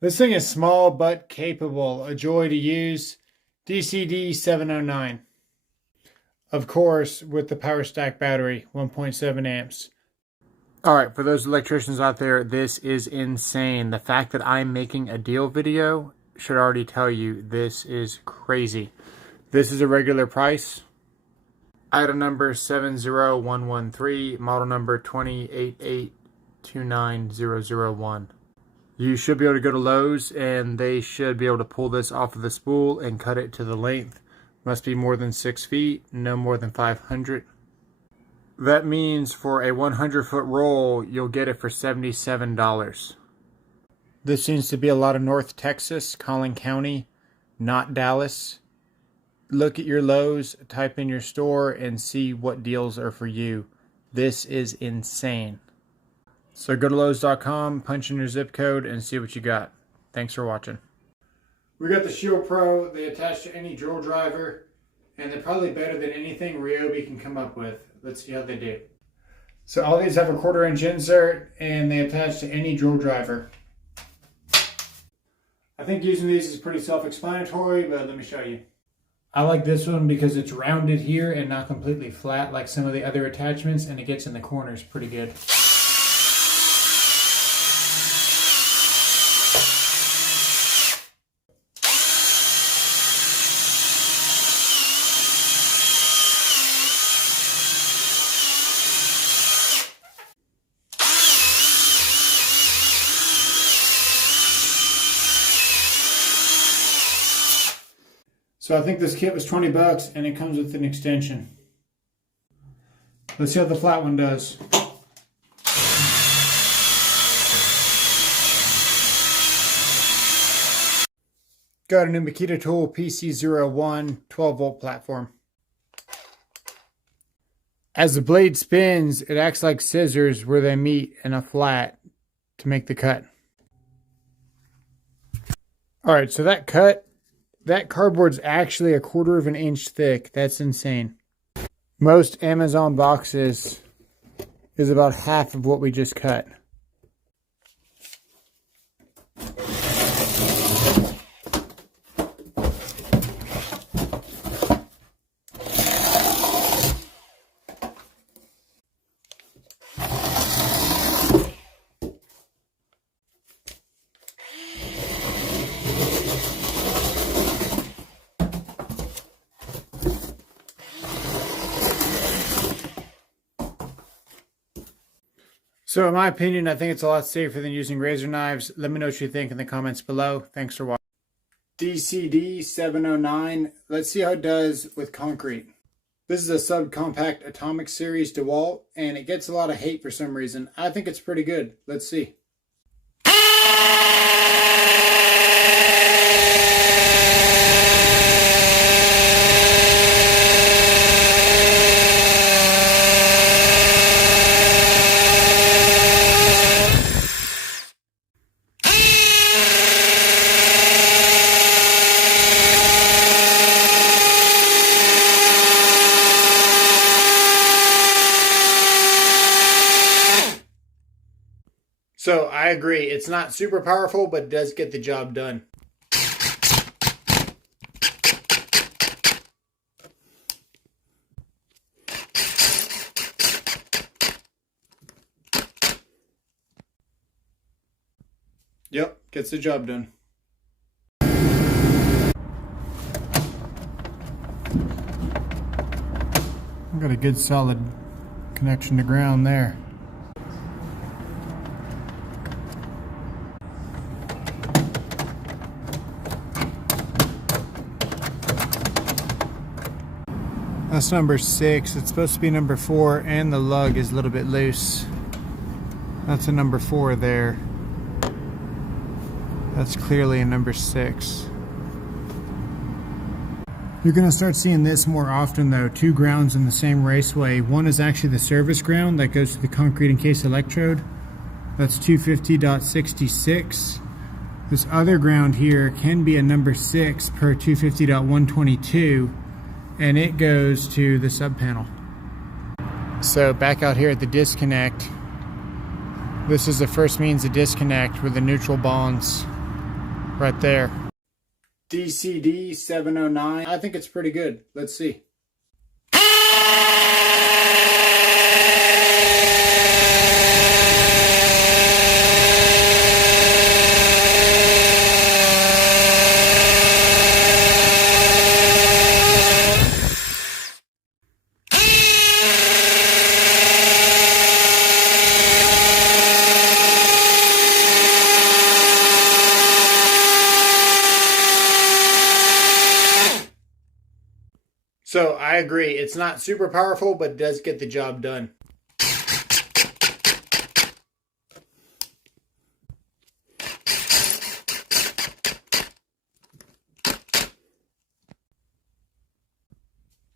This thing is small but capable, a joy to use. DCD 709. Of course, with the Power Stack battery, 1.7 amps. Alright, for those electricians out there, this is insane. The fact that I'm making a deal video should already tell you this is crazy. This is a regular price. Item number 70113, model number 288829001. You should be able to go to Lowe's and they should be able to pull this off of the spool and cut it to the length. Must be more than 6 feet, no more than 500. That means for a 100-foot roll, you'll get it for $77. This seems to be a lot of North Texas, Collin County, not Dallas. Look at your Lowe's, type in your store, and see what deals are for you. This is insane. So go to Lowe's.com, punch in your zip code, and see what you got. Thanks for watching. We got the Shield Pro. They attach to any drill driver, and they're probably better than anything Ryobi can come up with. Let's see how they do. So all these have a 1/4-inch insert and they attach to any drill driver. I think using these is pretty self-explanatory, but let me show you. I like this one because it's rounded here and not completely flat like some of the other attachments, and it gets in the corners pretty good. So I think this kit was 20 bucks and it comes with an extension. Let's see how the flat one does. Got a new Makita Tool PC01 12-volt platform. As the blade spins, it acts like scissors where they meet in a flat to make the cut. Alright, so that cardboard's actually a 1/4 inch thick. That's insane. Most Amazon boxes is about half of what we just cut. So in my opinion, I think it's a lot safer than using razor knives. Let me know what you think in the comments below. Thanks for watching. DCD 709. Let's see how it does with concrete. This is a subcompact Atomic Series DeWalt, and it gets a lot of hate for some reason. I think it's pretty good. Let's see. So I agree, it's not super powerful, but it does get the job done. Yep, gets the job done. I've got a good solid connection to ground there. That's number 6. It's supposed to be number 4, and the lug is a little bit loose. That's a number 4 there. That's clearly a number 6. You're going to start seeing this more often though. 2 grounds in the same raceway. One is actually the service ground that goes to the concrete encased electrode. That's 250.66. This other ground here can be a number 6 per 250.122. And it goes to the sub panel. So back out here at the disconnect, this is the first means of disconnect with the neutral bonds right there. DCD 709. I think it's pretty good. Let's see. So I agree, it's not super powerful, but it does get the job done.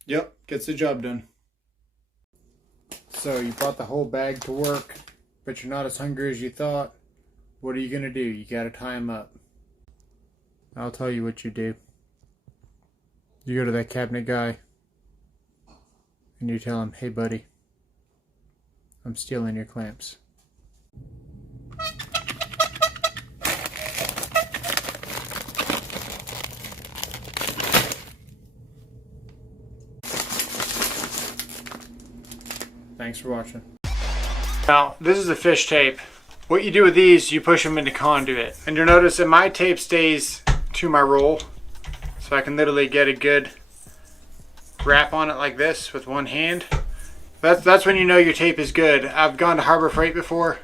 Yep, gets the job done. So you brought the whole bag to work, but you're not as hungry as you thought. What are you gonna do? You gotta tie them up. I'll tell you what you do. You go to that cabinet guy and you tell him, hey buddy, I'm stealing your clamps. Thanks for watching. Now, this is a fish tape. What you do with these, you push them into conduit. And you'll notice that my tape stays to my roll. So I can literally get a good wrap on it like this with one hand. That's when you know your tape is good. I've gone to Harbor Freight before.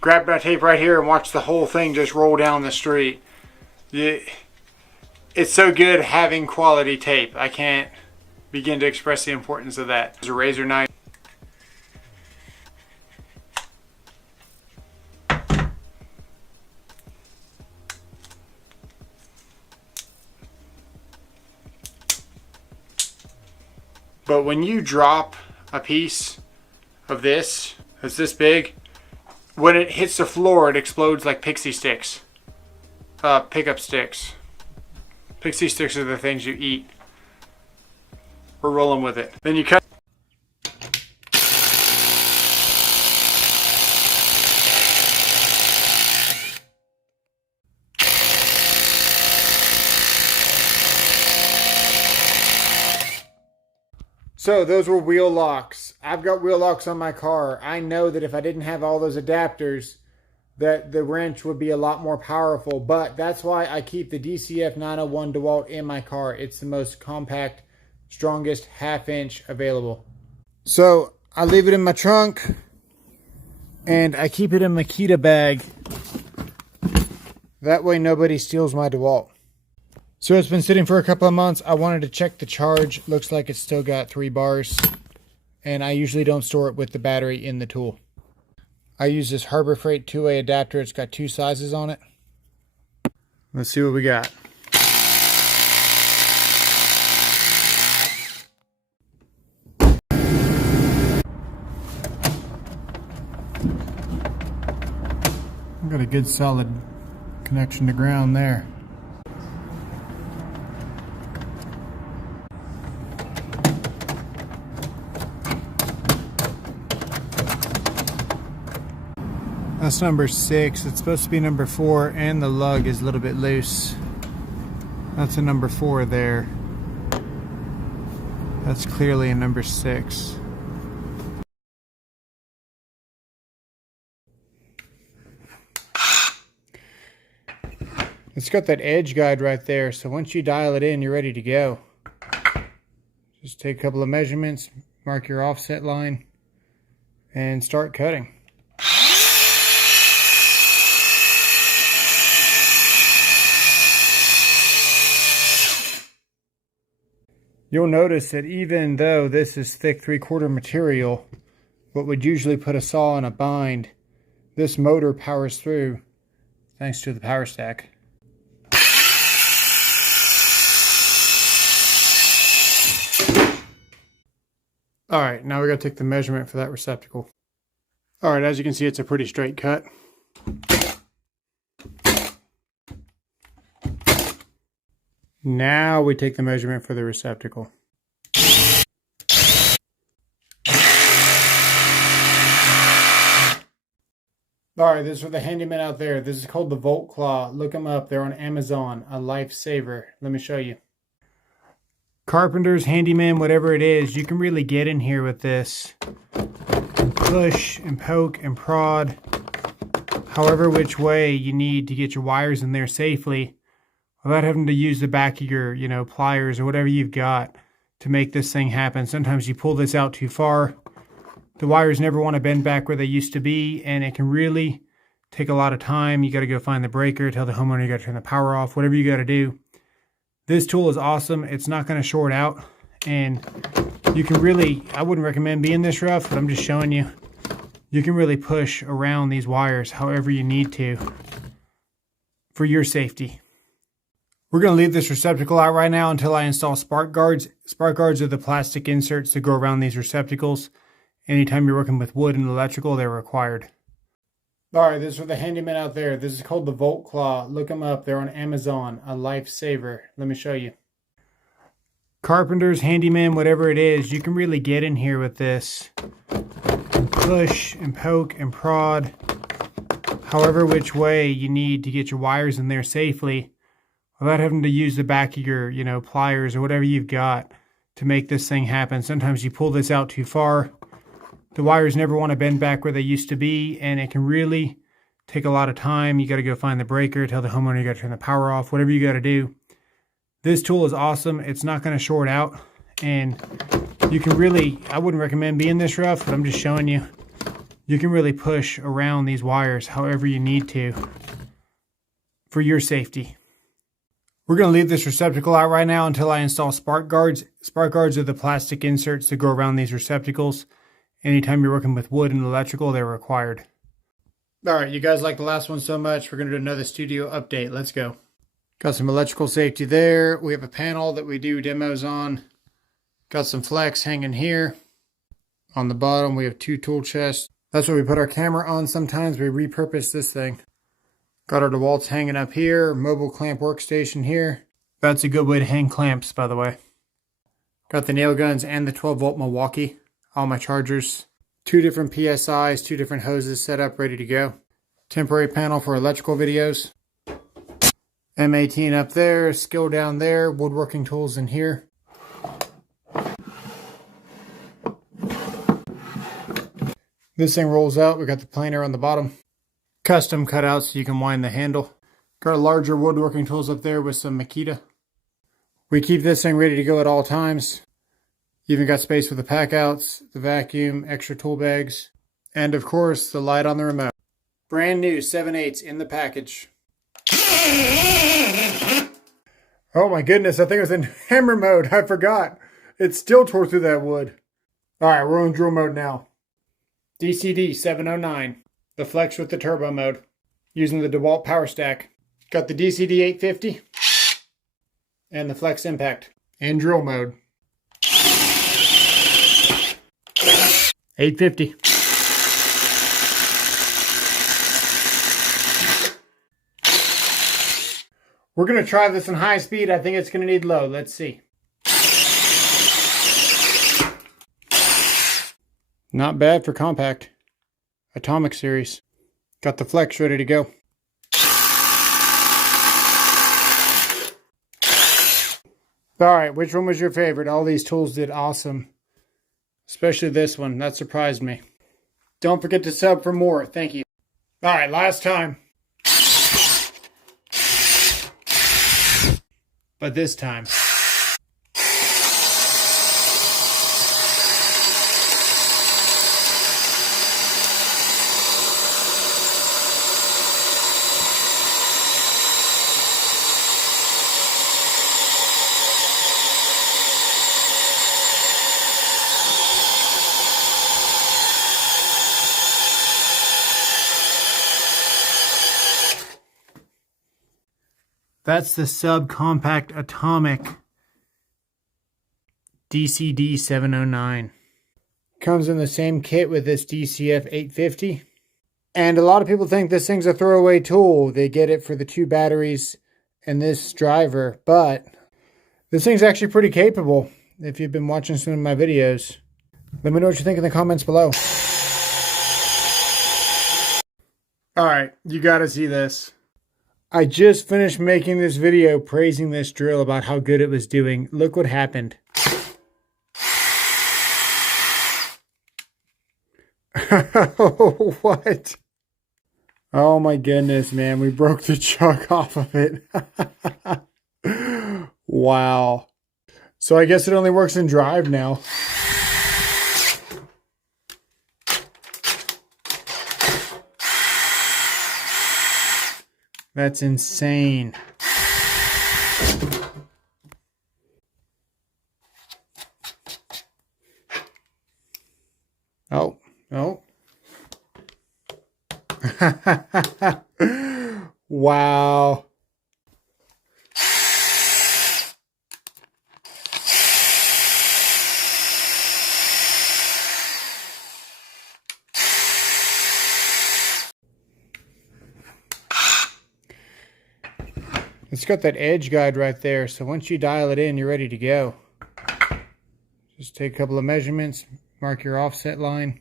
Grabbed my tape right here and watched the whole thing just roll down the street. It's so good having quality tape. I can't begin to express the importance of that. There's a razor knife. But when you drop a piece of this that's this big, when it hits the floor, it explodes like pixie sticks. Pickup sticks. Pixie sticks are the things you eat. We're rolling with it. Then you cut. So those were wheel locks. I've got wheel locks on my car. I know that if I didn't have all those adapters, that the wrench would be a lot more powerful. But that's why I keep the DCF 901 DeWalt in my car. It's the most compact, strongest half-inch available. So I leave it in my trunk and I keep it in my Makita bag. That way nobody steals my DeWalt. So it's been sitting for a couple of months. I wanted to check the charge. Looks like it's still got 3 bars. And I usually don't store it with the battery in the tool. I use this Harbor Freight 2-way adapter. It's got 2 sizes on it. Let's see what we got. I've got a good solid connection to ground there. That's number 6. It's supposed to be number 4, and the lug is a little bit loose. That's a number 4 there. That's clearly a number 6. It's got that edge guide right there, so once you dial it in, you're ready to go. Just take a couple of measurements, mark your offset line, and start cutting. You'll notice that even though this is thick 3/4 material, what would usually put a saw in a bind, this motor powers through thanks to the power stack. Alright, now we gotta take the measurement for that receptacle. Alright, as you can see, it's a pretty straight cut. Now we take the measurement for the receptacle. Alright, this is for the handyman out there. This is called the Volt Claw. Look them up. They're on Amazon. A lifesaver. Let me show you. Carpenters, handyman, whatever it is, you can really get in here with this. And push and poke and prod. However which way you need to get your wires in there safely, without having to use the back of your, pliers or whatever you've got to make this thing happen. Sometimes you pull this out too far. The wires never want to bend back where they used to be, and it can really take a lot of time. You got to go find the breaker, tell the homeowner you got to turn the power off, whatever you got to do. This tool is awesome. It's not going to short out, and you can really, I wouldn't recommend being this rough, but I'm just showing you. You can really push around these wires however you need to for your safety. We're going to leave this receptacle out right now until I install spark guards. Spark guards are the plastic inserts that go around these receptacles. Anytime you're working with wood and electrical, they're required. Alright, this is for the handyman out there. This is called the Volt Claw. Look them up. They're on Amazon. A lifesaver. Let me show you. Carpenters, handyman, whatever it is, you can really get in here with this and push and poke and prod however which way you need to get your wires in there safely without having to use the back of your, pliers or whatever you've got to make this thing happen. Sometimes you pull this out too far. The wires never want to bend back where they used to be, and it can really take a lot of time. You got to go find the breaker, tell the homeowner you got to turn the power off, whatever you got to do. This tool is awesome. It's not going to short out, and you can really, I wouldn't recommend being this rough, but I'm just showing you. You can really push around these wires however you need to for your safety. We're going to leave this receptacle out right now until I install spark guards. Spark guards are the plastic inserts that go around these receptacles. Anytime you're working with wood and electrical, they're required. All right, you guys like the last one so much, we're going to do another studio update. Let's go. Got some electrical safety there. We have a panel that we do demos on. Got some flex hanging here. On the bottom, we have 2 tool chests. That's where we put our camera on. Sometimes we repurpose this thing. Got our DeWalt's hanging up here. Mobile clamp workstation here. That's a good way to hang clamps, by the way. Got the nail guns and the 12-volt Milwaukee. All my chargers. 2 different PSIs, 2 different hoses set up, ready to go. Temporary panel for electrical videos. M18 up there, skill down there, woodworking tools in here. This thing rolls out. We got the planer on the bottom. Custom cutouts so you can wind the handle. Got larger woodworking tools up there with some Makita. We keep this thing ready to go at all times. Even got space for the pack outs, the vacuum, extra tool bags, and of course the light on the remote. Brand new 7/8 in the package. Oh my goodness, I think it was in hammer mode. I forgot. It still tore through that wood. Alright, we're on drill mode now. DCD 709. The flex with the turbo mode. Using the DeWalt Power Stack. Got the DCD 850. And the flex impact. And drill mode. 850. We're going to try this in high speed. I think it's going to need low. Let's see. Not bad for compact. Atomic series. Got the flex ready to go. Alright, which one was your favorite? All these tools did awesome. Especially this one. That surprised me. Don't forget to sub for more. Thank you. Alright, last time. But this time. That's the subcompact atomic DCD 709. Comes in the same kit with this DCF 850. And a lot of people think this thing's a throwaway tool. They get it for the 2 batteries and this driver. But this thing's actually pretty capable if you've been watching some of my videos. Let me know what you think in the comments below. Alright, you gotta see this. I just finished making this video praising this drill about how good it was doing. Look what happened. What? Oh my goodness, man. We broke the chuck off of it. Wow. So I guess it only works in drive now. That's insane. Oh, oh. Wow. It's got that edge guide right there, so once you dial it in, you're ready to go. Just take a couple of measurements, mark your offset line,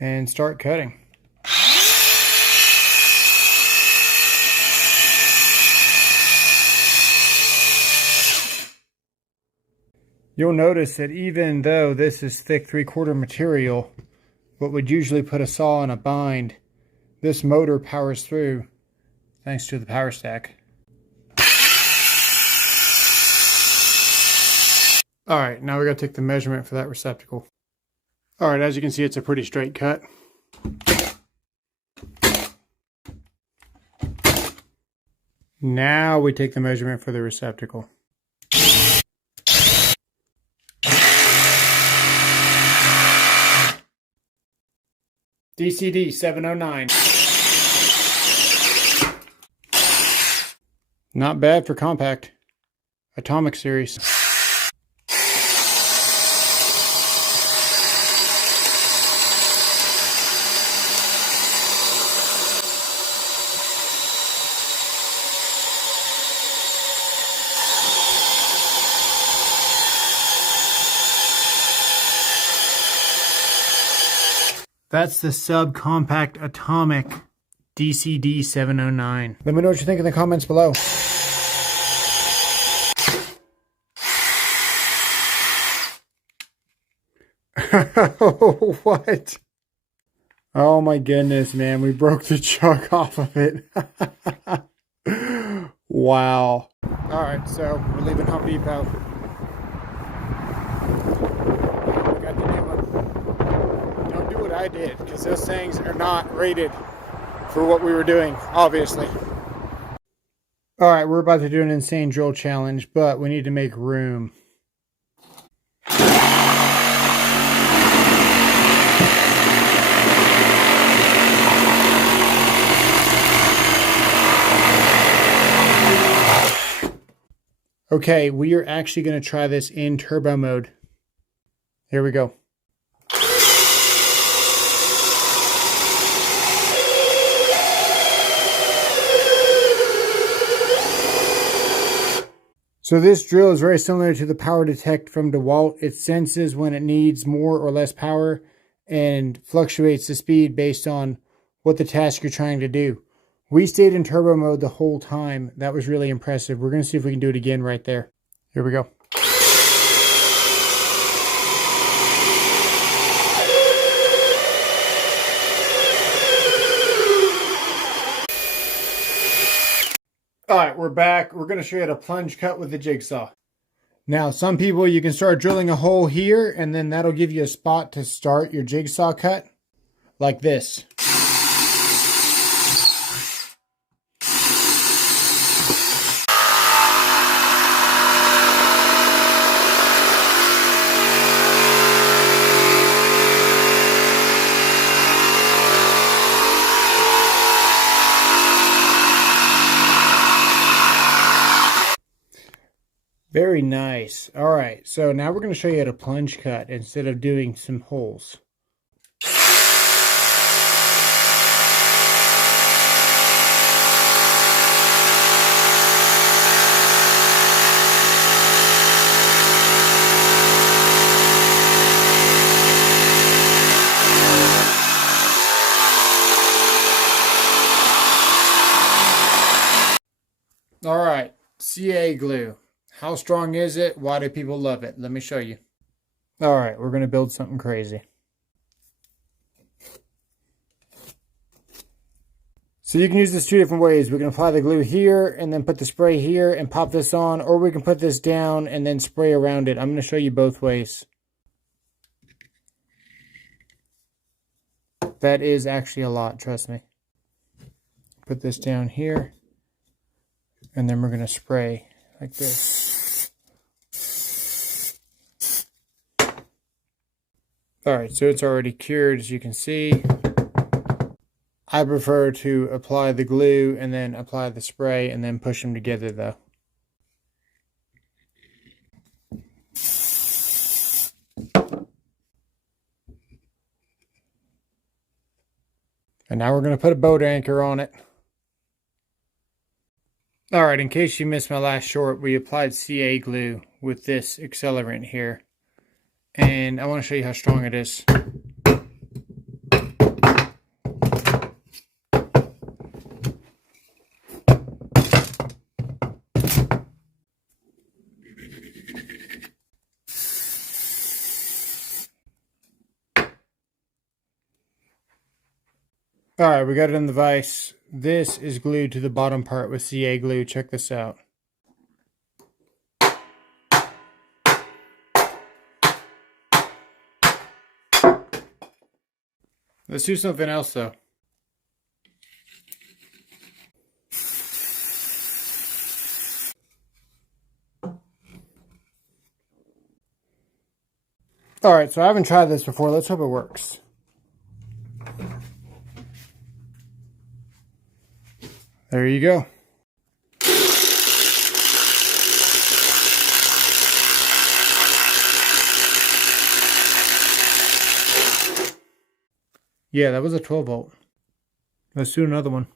and start cutting. You'll notice that even though this is thick 3/4 material, what would usually put a saw in a bind, this motor powers through thanks to the power stack. Alright, now we gotta take the measurement for that receptacle. Alright, as you can see, it's a pretty straight cut. Now we take the measurement for the receptacle. DCD 709. Not bad for compact. Atomic series. That's the subcompact atomic DCD 709. Let me know what you think in the comments below. What? Oh my goodness, man. We broke the chuck off of it. Wow. Alright, so we're leaving Home Depot. We got the new one. Don't do what I did, because those things are not rated for what we were doing, obviously. Alright, we're about to do an insane drill challenge, but we need to make room. Okay, we are actually going to try this in turbo mode. Here we go. So this drill is very similar to the Power Detect from DeWalt. It senses when it needs more or less power and fluctuates the speed based on what the task you're trying to do. We stayed in turbo mode the whole time. That was really impressive. We're going to see if we can do it again right there. Here we go. All right, we're back. We're going to show you how to plunge cut with the jigsaw. Now, some people, you can start drilling a hole here, and then that'll give you a spot to start your jigsaw cut, like this. Very nice. All right, so now we're going to show you how to plunge cut instead of doing some holes. All right, CA glue. How strong is it? Why do people love it? Let me show you. All right, we're going to build something crazy. So you can use this two different ways. We can apply the glue here and then put the spray here and pop this on, or we can put this down and then spray around it. I'm going to show you both ways. That is actually a lot, trust me. Put this down here, and then we're going to spray like this. Alright, so it's already cured, as you can see. I prefer to apply the glue and then apply the spray and then push them together though. And now we're going to put a boat anchor on it. Alright, in case you missed my last short, we applied CA glue with this accelerant here. and I want to show you how strong it is. Alright, we got it in the vise. This is glued to the bottom part with CA glue. Check this out. Let's do something else though. Alright, so I haven't tried this before. Let's hope it works. There you go. Yeah, that was a 12 volt. Let's do another one.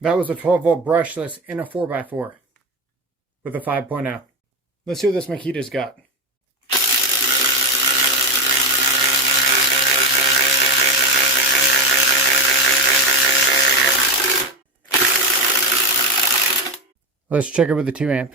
That was a 12 volt brushless in a 4x4 with a 5.0. Let's see what this Makita's got. Let's check it with the 2 amp.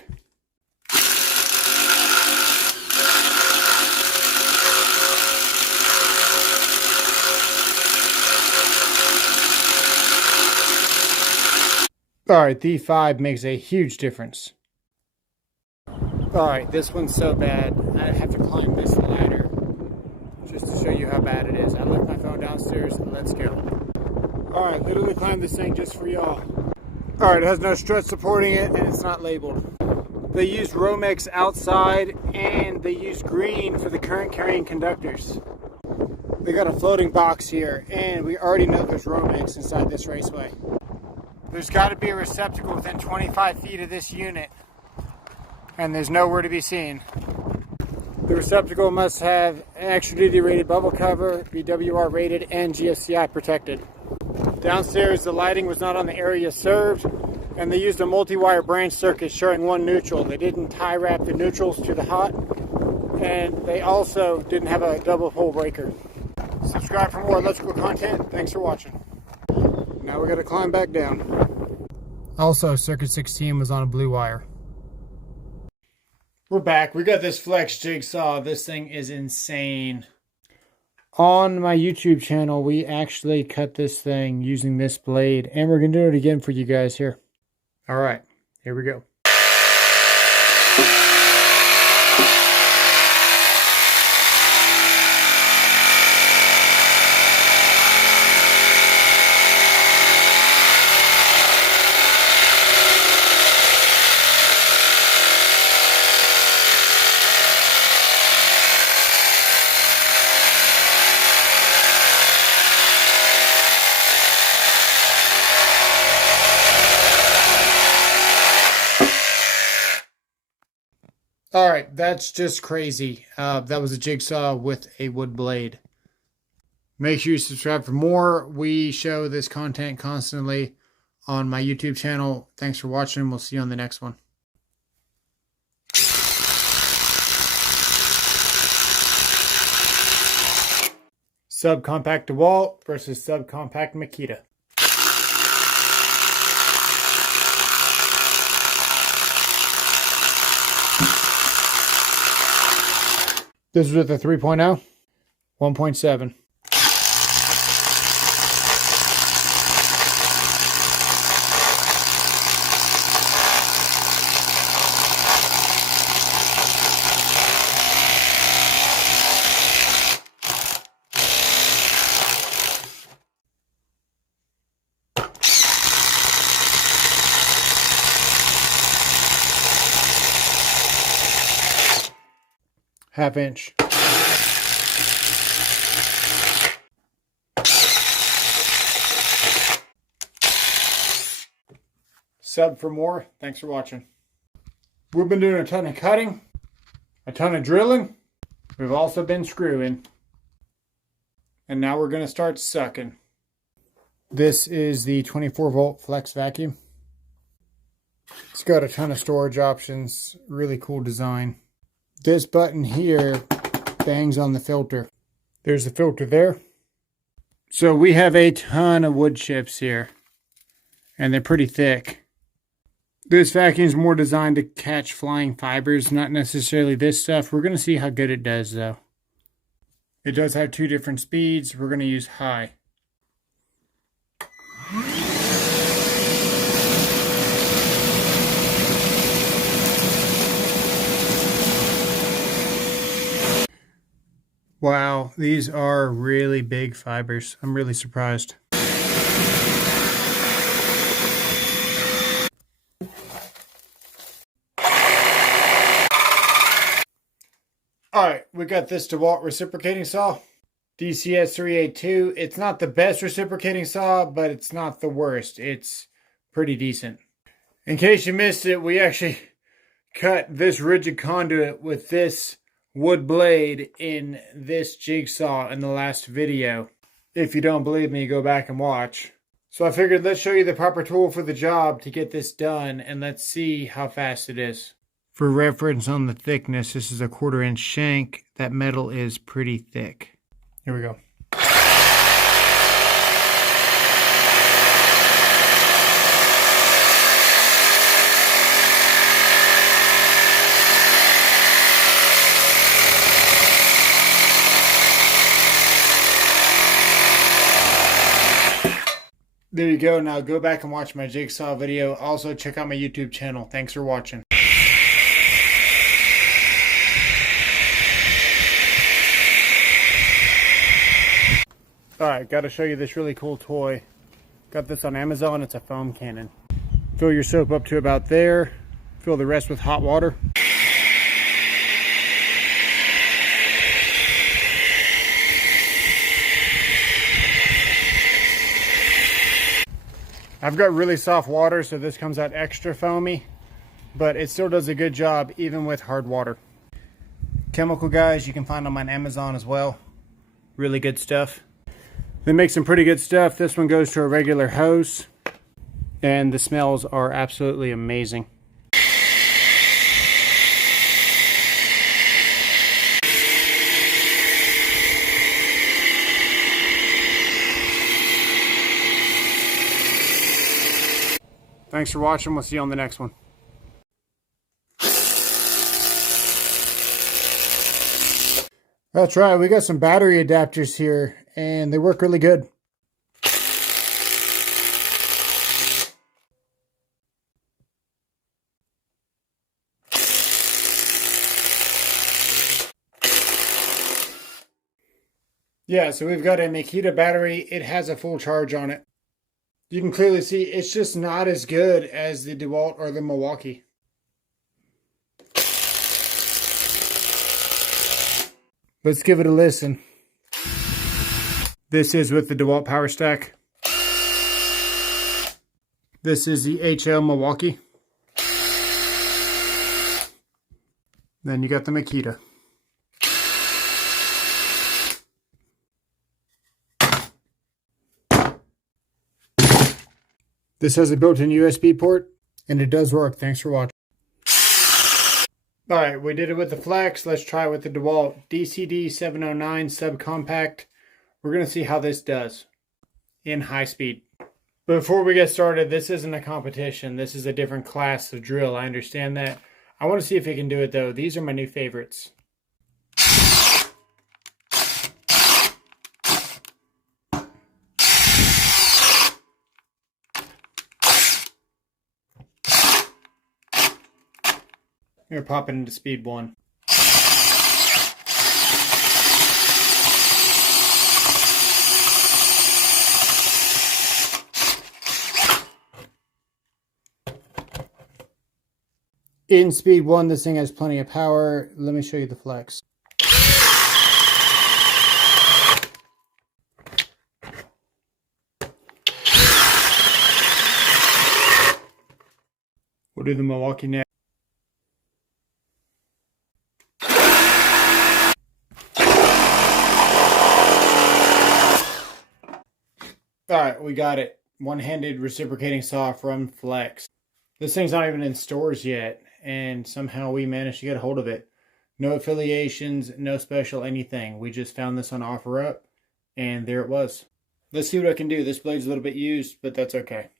Alright, the 5 makes a huge difference. Alright, this one's so bad, I have to climb this ladder just to show you how bad it is. I left my phone downstairs, let's go. Alright, literally climbed this thing just for y'all. Alright, it has no struts supporting it and it's not labeled. They used Romex outside and they used green for the current carrying conductors. They got a floating box here and we already know there's Romex inside this raceway. There's got to be a receptacle within 25 feet of this unit and there's nowhere to be seen. The receptacle must have an extra duty rated bubble cover, be WR rated and GFCI protected. Downstairs the lighting was not on the area served and they used a multi-wire branch circuit showing one neutral. They didn't tie wrap the neutrals to the hot and they also didn't have a double pole breaker. Subscribe for more electrical content. Thanks for watching. Now we got to climb back down. Also, circuit 16 was on a blue wire. We're back. We got this flex jigsaw. This thing is insane. On my YouTube channel, we actually cut this thing using this blade, and we're going to do it again for you guys here. All right, here we go. All right, that's just crazy. That was a jigsaw with a wood blade. Make sure you subscribe for more. We show this content constantly on my YouTube channel. Thanks for watching. We'll see you on the next one. Subcompact DeWalt versus subcompact Makita. This is with a 3.0, 1.7. Half inch. Sub for more. Thanks for watching. We've been doing a ton of cutting, a ton of drilling. We've also been screwing. And now we're going to start sucking. This is the 24-volt flex vacuum. It's got a ton of storage options. Really cool design. This button here bangs on the filter. There's the filter there. So we have a ton of wood chips here. And they're pretty thick. This vacuum is more designed to catch flying fibers, not necessarily this stuff. We're going to see how good it does though. It does have 2 different speeds. We're going to use high. Wow, these are really big fibers. I'm really surprised. Alright, we got this DeWalt reciprocating saw. DCS 382. It's not the best reciprocating saw, but it's not the worst. It's pretty decent. In case you missed it, we actually cut this rigid conduit with this wood blade in this jigsaw in the last video. If you don't believe me, go back and watch. So I figured let's show you the proper tool for the job to get this done, and let's see how fast it is. For reference on the thickness, this is a 1/4 inch shank. That metal is pretty thick. Here we go. There you go. Now go back and watch my jigsaw video. Also check out my YouTube channel. Thanks for watching. Alright, got to show you this really cool toy. Got this on Amazon. It's a foam cannon. Fill your soap up to about there. Fill the rest with hot water. I've got really soft water, so this comes out extra foamy, but it still does a good job even with hard water. Chemical guys, you can find them on Amazon as well. Really good stuff. They make some pretty good stuff. This one goes to a regular hose, and the smells are absolutely amazing. Thanks for watching. We'll see you on the next one. That's right, we got some battery adapters here, and they work really good. Yeah, so we've got a Makita battery. It has a full charge on it. You can clearly see it's just not as good as the DeWalt or the Milwaukee. Let's give it a listen. This is with the DeWalt Power Stack. This is the HL Milwaukee. Then you got the Makita. This has a built-in USB port, and it does work. Thanks for watching. Alright, we did it with the Flex. Let's try it with the DeWalt DCD 709 Subcompact. We're going to see how this does in high speed. Before we get started, this isn't a competition. This is a different class of drill. I understand that. I want to see if it can do it though. These are my new favorites. We're popping into speed 1. In speed 1, this thing has plenty of power. Let me show you the Flex. We'll do the Milwaukee next. Alright, we got it. One-handed reciprocating saw from Flex. This thing's not even in stores yet, and somehow we managed to get a hold of it. No affiliations, no special anything. We just found this on OfferUp, and there it was. Let's see what I can do. This blade's a little bit used, but that's okay.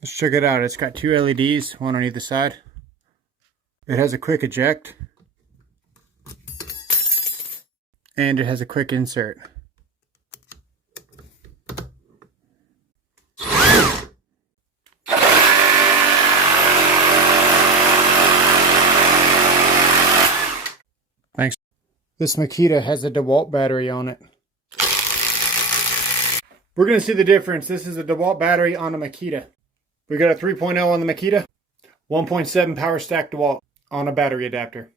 Let's check it out. It's got two LEDs, one on either side. It has a quick eject. And it has a quick insert. Thanks. This Makita has a DeWalt battery on it. We're going to see the difference. This is a DeWalt battery on a Makita. We got a 3.0 on the Makita, 1.7 power stack DeWalt on a battery adapter.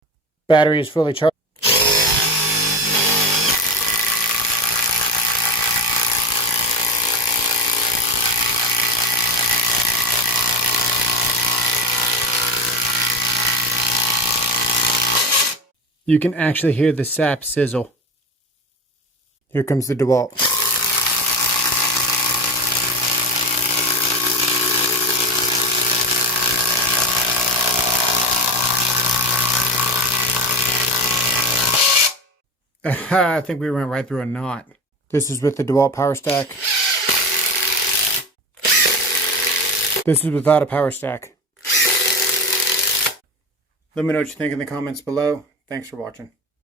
Battery is fully charged. You can actually hear the sap sizzle. Here comes the DeWalt. I think we went right through a knot. This is with the DeWalt power stack. This is without a power stack. Let me know what you think in the comments below. Thanks for watching.